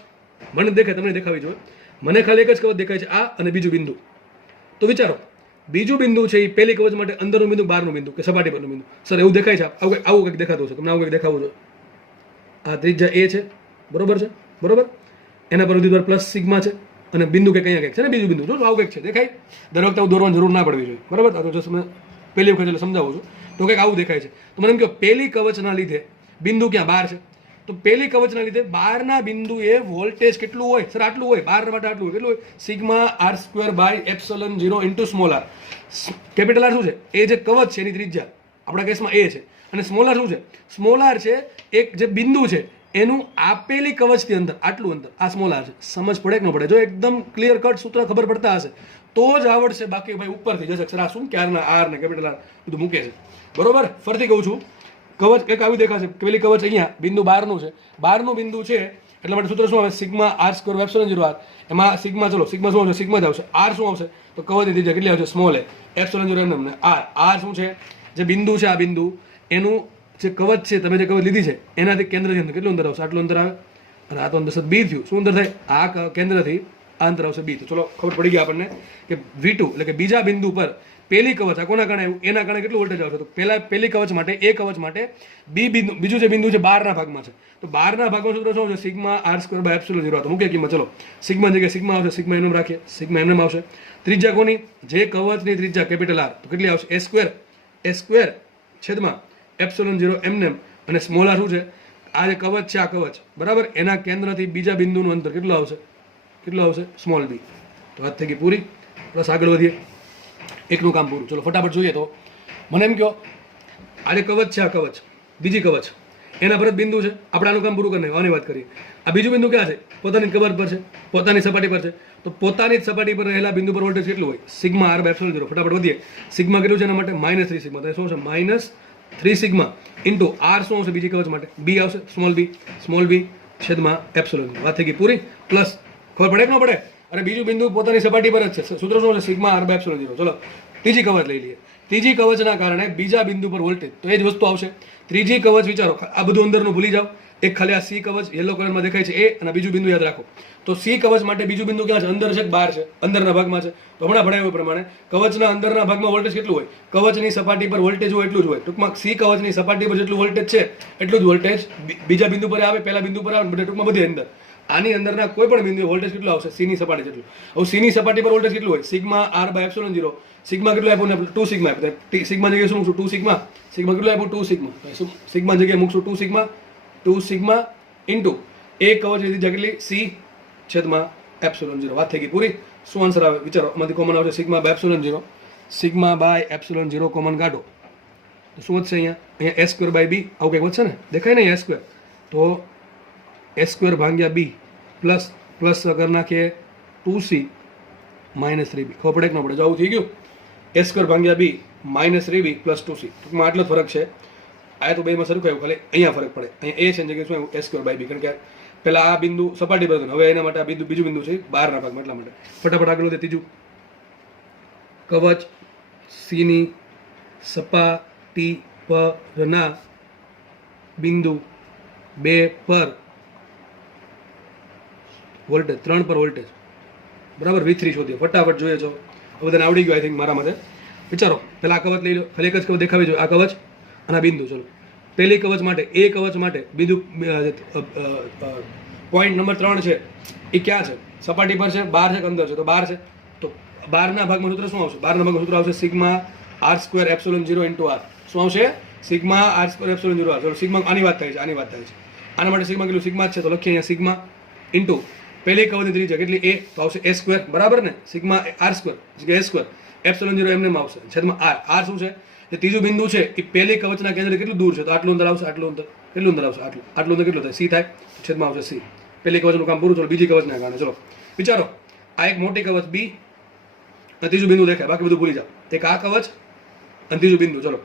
મને દેખાય, તમને દેખાવી જોઈએ. મને ખાલી એક જ કવચ દેખાય છે, આ અને બીજું બિંદુ. તો વિચારો, બીજું બિંદુ છે એ પેલી કવચ માટે અંદરનું બિંદુ, બહારનું બિંદુ કે સપાટી પરનું બિંદુ. સર એવું દેખાય છે? આવું કંઈક દેખાતું છે તમને? આવું કંઈક દેખાવું છે? આ ત્રિજ્યા એ છે, બરોબર છે, બરોબર. એના પર વિદ્યુતભાર પ્લસ સિગ્મા છે અને બિંદુ કંઈક અહીંયા કંઈક છે ને, બીજું બિંદુ. જો આવું કંઈક છે, દેખાય? દર વખતે દોરવાની જરૂર ના પડવી જોઈએ, બરાબર. આ તો જસ્ટ મેં પહેલી વખત એટલે સમજાવું છું. તો કંઈક આવું દેખાય છે. તો મને એમ કહો, પેલી કવચના લીધે બિંદુ ક્યાં? બહાર છે. તો પેલી કવચના લીધે બહારના બિંદુએ વોલ્ટેજ કેટલું હોય? સર આટલું હોય. બહાર માટે આટલું હોય. કેટલું હોય? Sigma R square by epsilon 0 into small R. Capital R શું છે? એ જે કવચ છે એની ત્રિજ્યા આપણા કેસમાં એ છે. અને સ્મોલ આર શું છે? સ્મોલ આર છે એક જે બિંદુ છે એનું આપેલી કવચથી અંતર, આટલું અંતર. આ સ્મોલ આર છે. સમજ પડે કે ન પડે? જો એકદમ ક્લિયર કટ સૂત્ર ખબર પડતા હશે તો જ આવડશે. બાકી ભાઈ ઉપરથી જશે સર આ શું ક્યારના આર ને કેપિટલ આર બધું મૂકે છે, બરોબર. ફરીથી કહું છું, કવચ એક આવી દેખાશે. પેલી કવચ અહીંયા બિંદુ બહારનું છે, બહારનું બિંદુ છે એટલા માટે સૂત્ર શું આવે? Sigma R square epsilon 0 R. એમાં સિગ્મા, ચલો સિગ્મા શું આવશે? સિગ્મા જ આવશે. આર શું આવશે? તો કવચની ત્રિજ્યા કેટલી આવશે? સ્મોલ એ એપ્સિલોન 0 એમને આર. આર શું છે? જે બિંદુ છે, આ બિંદુ એનું જે કવચ છે, તમે જે કવચ લીધી છે એનાથી કેન્દ્રથી અંતર કેટલું અંતર આવશે? આટલું અંતર આવે. અને આ તો અંતર બી થયું. શું અંતર થાય? આ કેન્દ્રથી આ અંતર આવશે બી. તો ચલો ખબર પડી ગઈ આપણને કે V2 એટલે કે બીજા બિંદુ પર પેલી કવચ આ કોના કારણે આવ્યું? એના કારણે કેટલું વોલ્ટેજ આવશે? તો પેલી કવચ માટે, એ કવચ માટે બી બિંદુ, બીજું જે બિંદુ છે બહારના ભાગમાં છે. તો બહારના ભાગમાં સૂત્ર શું છે? Sigma R square by epsilon 0. તો મૂકીએ કિંમત. ચલો સિગ્મા જગ્યાએ સિગ્મા આવશે, સિગ્મા એમને રાખીએ, સિગ્મા એમને આવશે. ત્રિજ્યા કોની? જે કવચની ત્રિજ્યા કેપિટલ આર. તો કેટલી આવશે? એ સ્ક્વેર છેદમાં એપ્સિલોન 0 એમને. અને સ્મોલ આર શું છે? આ જે કવચ છે, આ કવચ બરાબર, એના કેન્દ્રથી બીજા બિંદુનું અંતર કેટલું આવશે? કેટલું આવશે? Small B. તો વાત થઈ ગઈ પૂરી. બસ આગળ વધીએ. એકનું કામ પૂરું. ચલો ફટાફટ જોઈએ. તો મને એમ કહો, આ જે કવચ છે, આ કવચ, બીજી કવચ, એના પર જ બિંદુ છે. આપણે આનું કામ પૂરું કરીને આની વાત કરીએ. આ બીજું બિંદુ ક્યાં છે? પોતાની કવચ પર છે, પોતાની સપાટી પર છે. તો પોતાની જ સપાટી પર રહેલા બિંદુ પર વોલ્ટેજ કેટલું હોય? Sigma R by epsilon 0. ફટાફટ વધીએ. સિગ્મા કેટલું છે એના માટે? -3 સિગ્મા. તો શું છે? -3 સિગ્મા ઇન્ટુ આર શું આવશે? બીજી કવચ માટે બી આવશે, સ્મોલ બી છેદમાં એપ્સિલોન. વાત થઈ ગઈ પૂરી. પ્લસ ખબર પડે કે ન પડે? અને બીજું બિંદુ પોતાની સપાટી પર જ છે. સૂત્ર શું છે? Sigma R by epsilon 0. ચલો ત્રીજી કવચ લઈ લઈએ. ત્રીજી કવચના કારણે બીજા બિંદુ પર વોલ્ટેજ. તો એ જ વસ્તુ આવશે. ત્રીજી કવચ વિચારો, આ બધું અંદરનું ભૂલી જાઓ. એક ખાલી આ સી કવચ યલો કલરમાં દેખાય છે એ, અને બીજું બિંદુ યાદ રાખો. તો સી કવચ માટે બીજું બિંદુ ક્યાં છે? અંદર છે કે બહાર છે? અંદરના ભાગમાં છે. તો હમણાં ભણાવ્યું પ્રમાણે કવચના અંદરના ભાગમાં વોલ્ટેજ કેટલું હોય? કવચની સપાટી પર વોલ્ટેજ હોય એટલું જ હોય. ટૂંકમાં સી કવચની સપાટી પર જેટલું વોલ્ટેજ છે એટલું જ વોલ્ટેજ બીજા બિંદુ પર આવે, પહેલા બિંદુ પર આવે, ટૂંકમાં બધી અંદર. આની અંદરના કોઈ પણ બિંદુએ વોલ્ટેજ કેટલો આવશે? સી ની સપાટી જેટલું. હવે સી ની સપાટી પર વોલ્ટેજ કેટલું હોય? Sigma R by epsilon 0. Sigma કેટલું આપ્યું ને? 2 સિગ્મા આપ્યું. સિગ્મા જગ્યાએ શું મૂકશું? 2 સિગ્મા. સિગ્મા કેટલું આપ્યું? 2 સિગ્મા. સિગ્મા જગ્યાએ મૂકશું 2 સિગ્મા. 2 સિગ્મા ઇન્ટુ એ કવચ લીધી કેટલી? સી છેદમાં એપ્સિલોન 0. વાત થઈ ગઈ પૂરી. શું આન્સર આવે વિચારો? આમાંથી કોમન આવશે sigma by epsilon 0. Sigma by epsilon 0 common કાઢો તો શું વધશે? અહીંયા એ સ્ક્વેર બાય બી આવું કંઈક વધશે ને? દેખાય ને એ સ્ક્વેર? તો એ સ્ક્વેર ભાગ્યા બી પ્લસ કરી નાખીએ 2c માઇનસ 3b. ખબર પડે કે ન પડે? જો આવું થઈ ગયું એ સ્ક્વેર ભાગ્યા બી માઇનસ 3b પ્લસ 2c. ટૂંકમાં આટલો ફરક છે. આ તો બેમાં સરખું આવ્યું, ખાલી અહીંયા ફરક પડે. અહીંયા એ છે જગ્યાએ શું આવ્યું? એ સ્ક્વેર બાય બી. કારણ કે પેલા આ બિંદુ સપાટી પર હતું, હવે એના માટે આ બીજું બિંદુ છે બહારના ભાગમાં, એટલા માટે. ફટાફટ આગળ વધે. ત્રીજું કવચ સીની સપાટી પરના બિંદુ 2 પર વોલ્ટેજ 3 પર વોલ્ટેજ બરાબર V3 શોધીએ. ફટાફટ જોઈએ છો. બધાને આવડી ગયું આઈ થિંક મારા માટે. વિચારો પહેલા આ કવચ લઈ લો. ખાલી એક જ કવચ દેખાવી જોઈએ. આ કવચ અને આ બિંદુ. ચલો પહેલી કવચ માટે એ કવચ માટે બિંદુ પોઈન્ટ નંબર 3 છે એ ક્યાં છે? સપાટી પર છે, બહાર છે કે અંદર છે? તો બહાર છે. તો બહારના ભાગમાં સૂત્ર શું આવશે? બહારના ભાગમાં સૂત્ર આવશે sigma R square epsilon 0 into R. શું આવશે? Sigma R square epsilon 0 R. ચલો સિગ્મા આની વાત થાય છે, આની વાત થાય છે. આના માટે સિગ્મા કેટલું? સિગ્મા જ છે તો લખીએ અહીંયા સિગ્મા ઇન્ટુ પહેલી કવચની ત્રિજ્યા કેટલી? એ. તો આવશે એ સ્ક્વેર બરાબર ને? સિગ્મા આર સ્ક્વેર એ સ્ક્વેર એપ્સિલોન 0 એમને આવશે છેદમાં આર. આર શું છે? જે ત્રીજું બિંદુ છે એ પહેલી કવચના કેન્દ્ર કેટલું દૂર છે? તો આટલું અંદર આવશે. આટલું અંદર કેટલું અંદર આવશે? આટલું અંદર કેટલું થાય? સી થાય. છેદમાં આવશે સી. પહેલી કવચનું કામ પૂરું. ચલો બીજી કવચના કારણે ચલો વિચારો. આ એક મોટી કવચ બી અને ત્રીજું બિંદુ દેખાય, બાકી બધું ભૂલી જાઓ. એક આ કવચ અને ત્રીજું બિંદુ. ચલો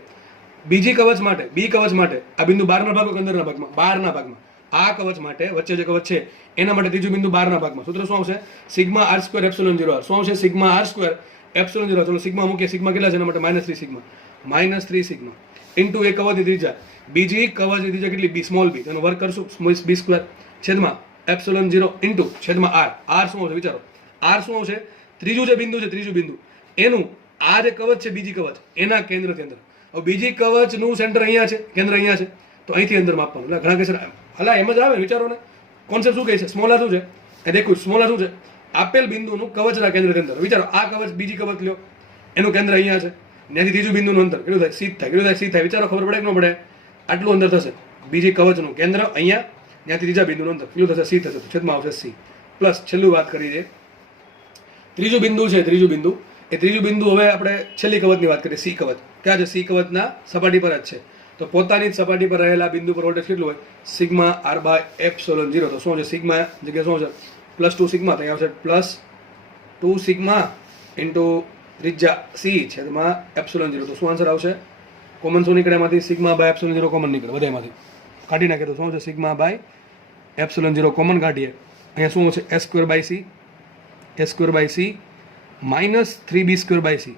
બીજી કવચ માટે બી કવચ માટે આ બિંદુ બહારના ભાગમાં અંદરના ભાગમાં? બહારના ભાગમાં. આ કવચ માટે વચ્ચે જે કવચ છે એના માટે ત્રીજું બિંદુ બહારના ભાગમાં. સૂત્ર શું આવશે? Sigma R square epsilon 0 R. શું આવશે? Sigma R square epsilon 0. ચલો સિગ્મા મૂકીએ. સિગ્મા કેટલા છે એના માટે? -3 સિગ્મા. -3 સિગ્મા ઇન્ટુ એ કવચની ત્રિજ્યા. બીજી કવચની ત્રિજ્યા કેટલી? B small B. તેનો વર્ગ કરશું બી સ્ક્વેર છેદમાં એપ્સિલોન 0 ઇન્ટુ છેદમાં આર. આર શું આવશે વિચારો? આર શું આવશે? ત્રીજું જે બિંદુ છે, ત્રીજું બિંદુ એનું આ જે કવચ છે બીજી કવચ એના કેન્દ્રથી અંદર. હવે બીજી કવચનું સેન્ટર અહીંયા છે, કેન્દ્ર અહીંયા છે, તો અહીંથી અંદર માપવાનું. એટલે ઘણા કહેશે હલા એમ જ આવે વિચારો ને. કોન્સેપ્ટ શું કહે છે? સ્મોલ આર શું છે? એ દેખું સ્મોલ આર શું છે? આપેલ બિંદુનું કવચના કેન્દ્રથી અંદર. વિચારો આ કવચ બીજી કવચ લ્યો, એનું કેન્દ્ર અહીંયા છે, ત્યાંથી ત્રીજું બિંદુનું અંતર કેટલું થાય? સી થાય. કેટલું થાય? સી થાય. વિચારો ખબર પડે કે ન પડે? આટલું અંતર થશે. બીજી કવચનું કેન્દ્ર અહીંયા, ત્યાંથી ત્રીજા બિંદુનું અંતર કેટલું થશે? સી થશે. છેદમાં આવશે સી. પ્લસ છેલ્લું વાત કરી દે ત્રીજું બિંદુ છે. ત્રીજું બિંદુ એ ત્રીજું બિંદુ હવે આપણે છેલ્લી કવચની વાત કરીએ. સી કવચ ક્યાં છે? સી કવચના સપાટી પર જ છે. તો પોતાની જ સપાટી પર રહેલા બિંદુ પર વોલ્ટેજ કેટલું હોય? Sigma R by epsilon 0. તો શું છે? સિગ્મા જગ્યાએ શું છે? +2 સિગ્મા. તો અહીંયા આવશે +2 સિગ્મા ઇન્ટુ ત્રિજ્યા સી છેદમાં એપ્સિલોન 0. તો શું આન્સર આવશે? કોમન શું નીકળે એમાંથી? સિગ્મા બાય એપ્સિલોન 0 કોમન નીકળે બધામાંથી. કાઢી નાખીએ તો શું છે? સિગ્મા બાય એપ્સિલોન 0 કોમન કાઢીએ. અહીંયા શું છે? A square by C. A square by C minus 3b square by C.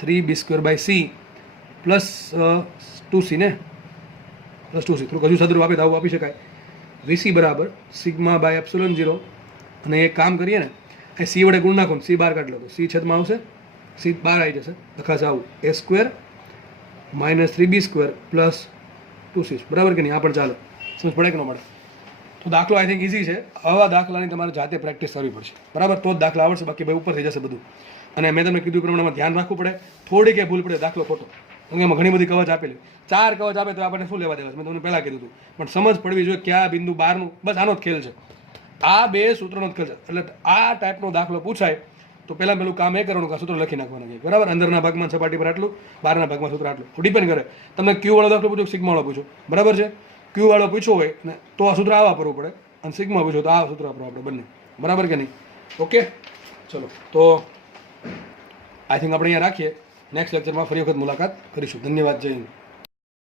3b square by C plus 2c ને? Plus 2c. થોડુંક હજુ સાદું આપે તો આવું આપી શકાય. વીસી બરાબર સિગ્મા બાય એપ્સિલોન 0. અને એક કામ કરીએ ને, એ સી વડે ગુણ નાખો ને સી બહાર કાઢી લો તો સી છેદમાં આવશે. સી બહાર આવી જશે. લખાશે આવું A square minus 3b square plus 2c. બરાબર કે નહીં? આ પણ ચાલે. સમજ પડે કે ન પડે? તો દાખલો આઈ થિંક ઇઝી છે. આવા દાખલાની તમારે જાતે પ્રેક્ટિસ કરવી પડશે બરાબર, તો જ દાખલા આવડશે. બાકી ભાઈ ઉપર થઈ જશે બધું. અને મેં તમને કીધું પ્રમાણે ધ્યાન રાખવું પડે. થોડી કે ભૂલ પડે દાખલો ખોટો. એમાં ઘણી બધી કવચ આપેલી, 4 કવચ આપે તો આપણને શું લેવા દેવા? મેં તમને પહેલાં કીધું હતું. પણ સમજ પડવી જોઈએ ક્યાં બિંદુ બહારનું. બસ આનો જ ખેલ છે. આ બે સૂત્રનો જ ખેલ છે. એટલે આ ટાઈપનો દાખલો પૂછાય તો પહેલું કામ એ કરવાનું કે સૂત્ર લખી નાખવાનું છે બરાબર. અંદરના ભાગમાં સપાટી પર આટલું, બહારના ભાગમાં સૂત્ર આટલું. ડિપેન્ડ કરે તમને ક્યુ વાળો દાખલો પૂછો, સિગ્મા વાળો પૂછો. બરાબર છે? ક્યુ વાળો પૂછો હોય ને તો આ સૂત્ર આવા કરવું પડે, અને સિગ્મા પૂછો તો આ સૂત્ર વાપરવું આપણે બંને. બરાબર કે નહીં? ઓકે ચલો તો આઈ થિંક આપણે અહીંયા રાખીએ. નેક્સ્ટ લેક્ચરમાં ફરી વખત મુલાકાત કરીશું. ધન્યવાદ. જય હિન્દ.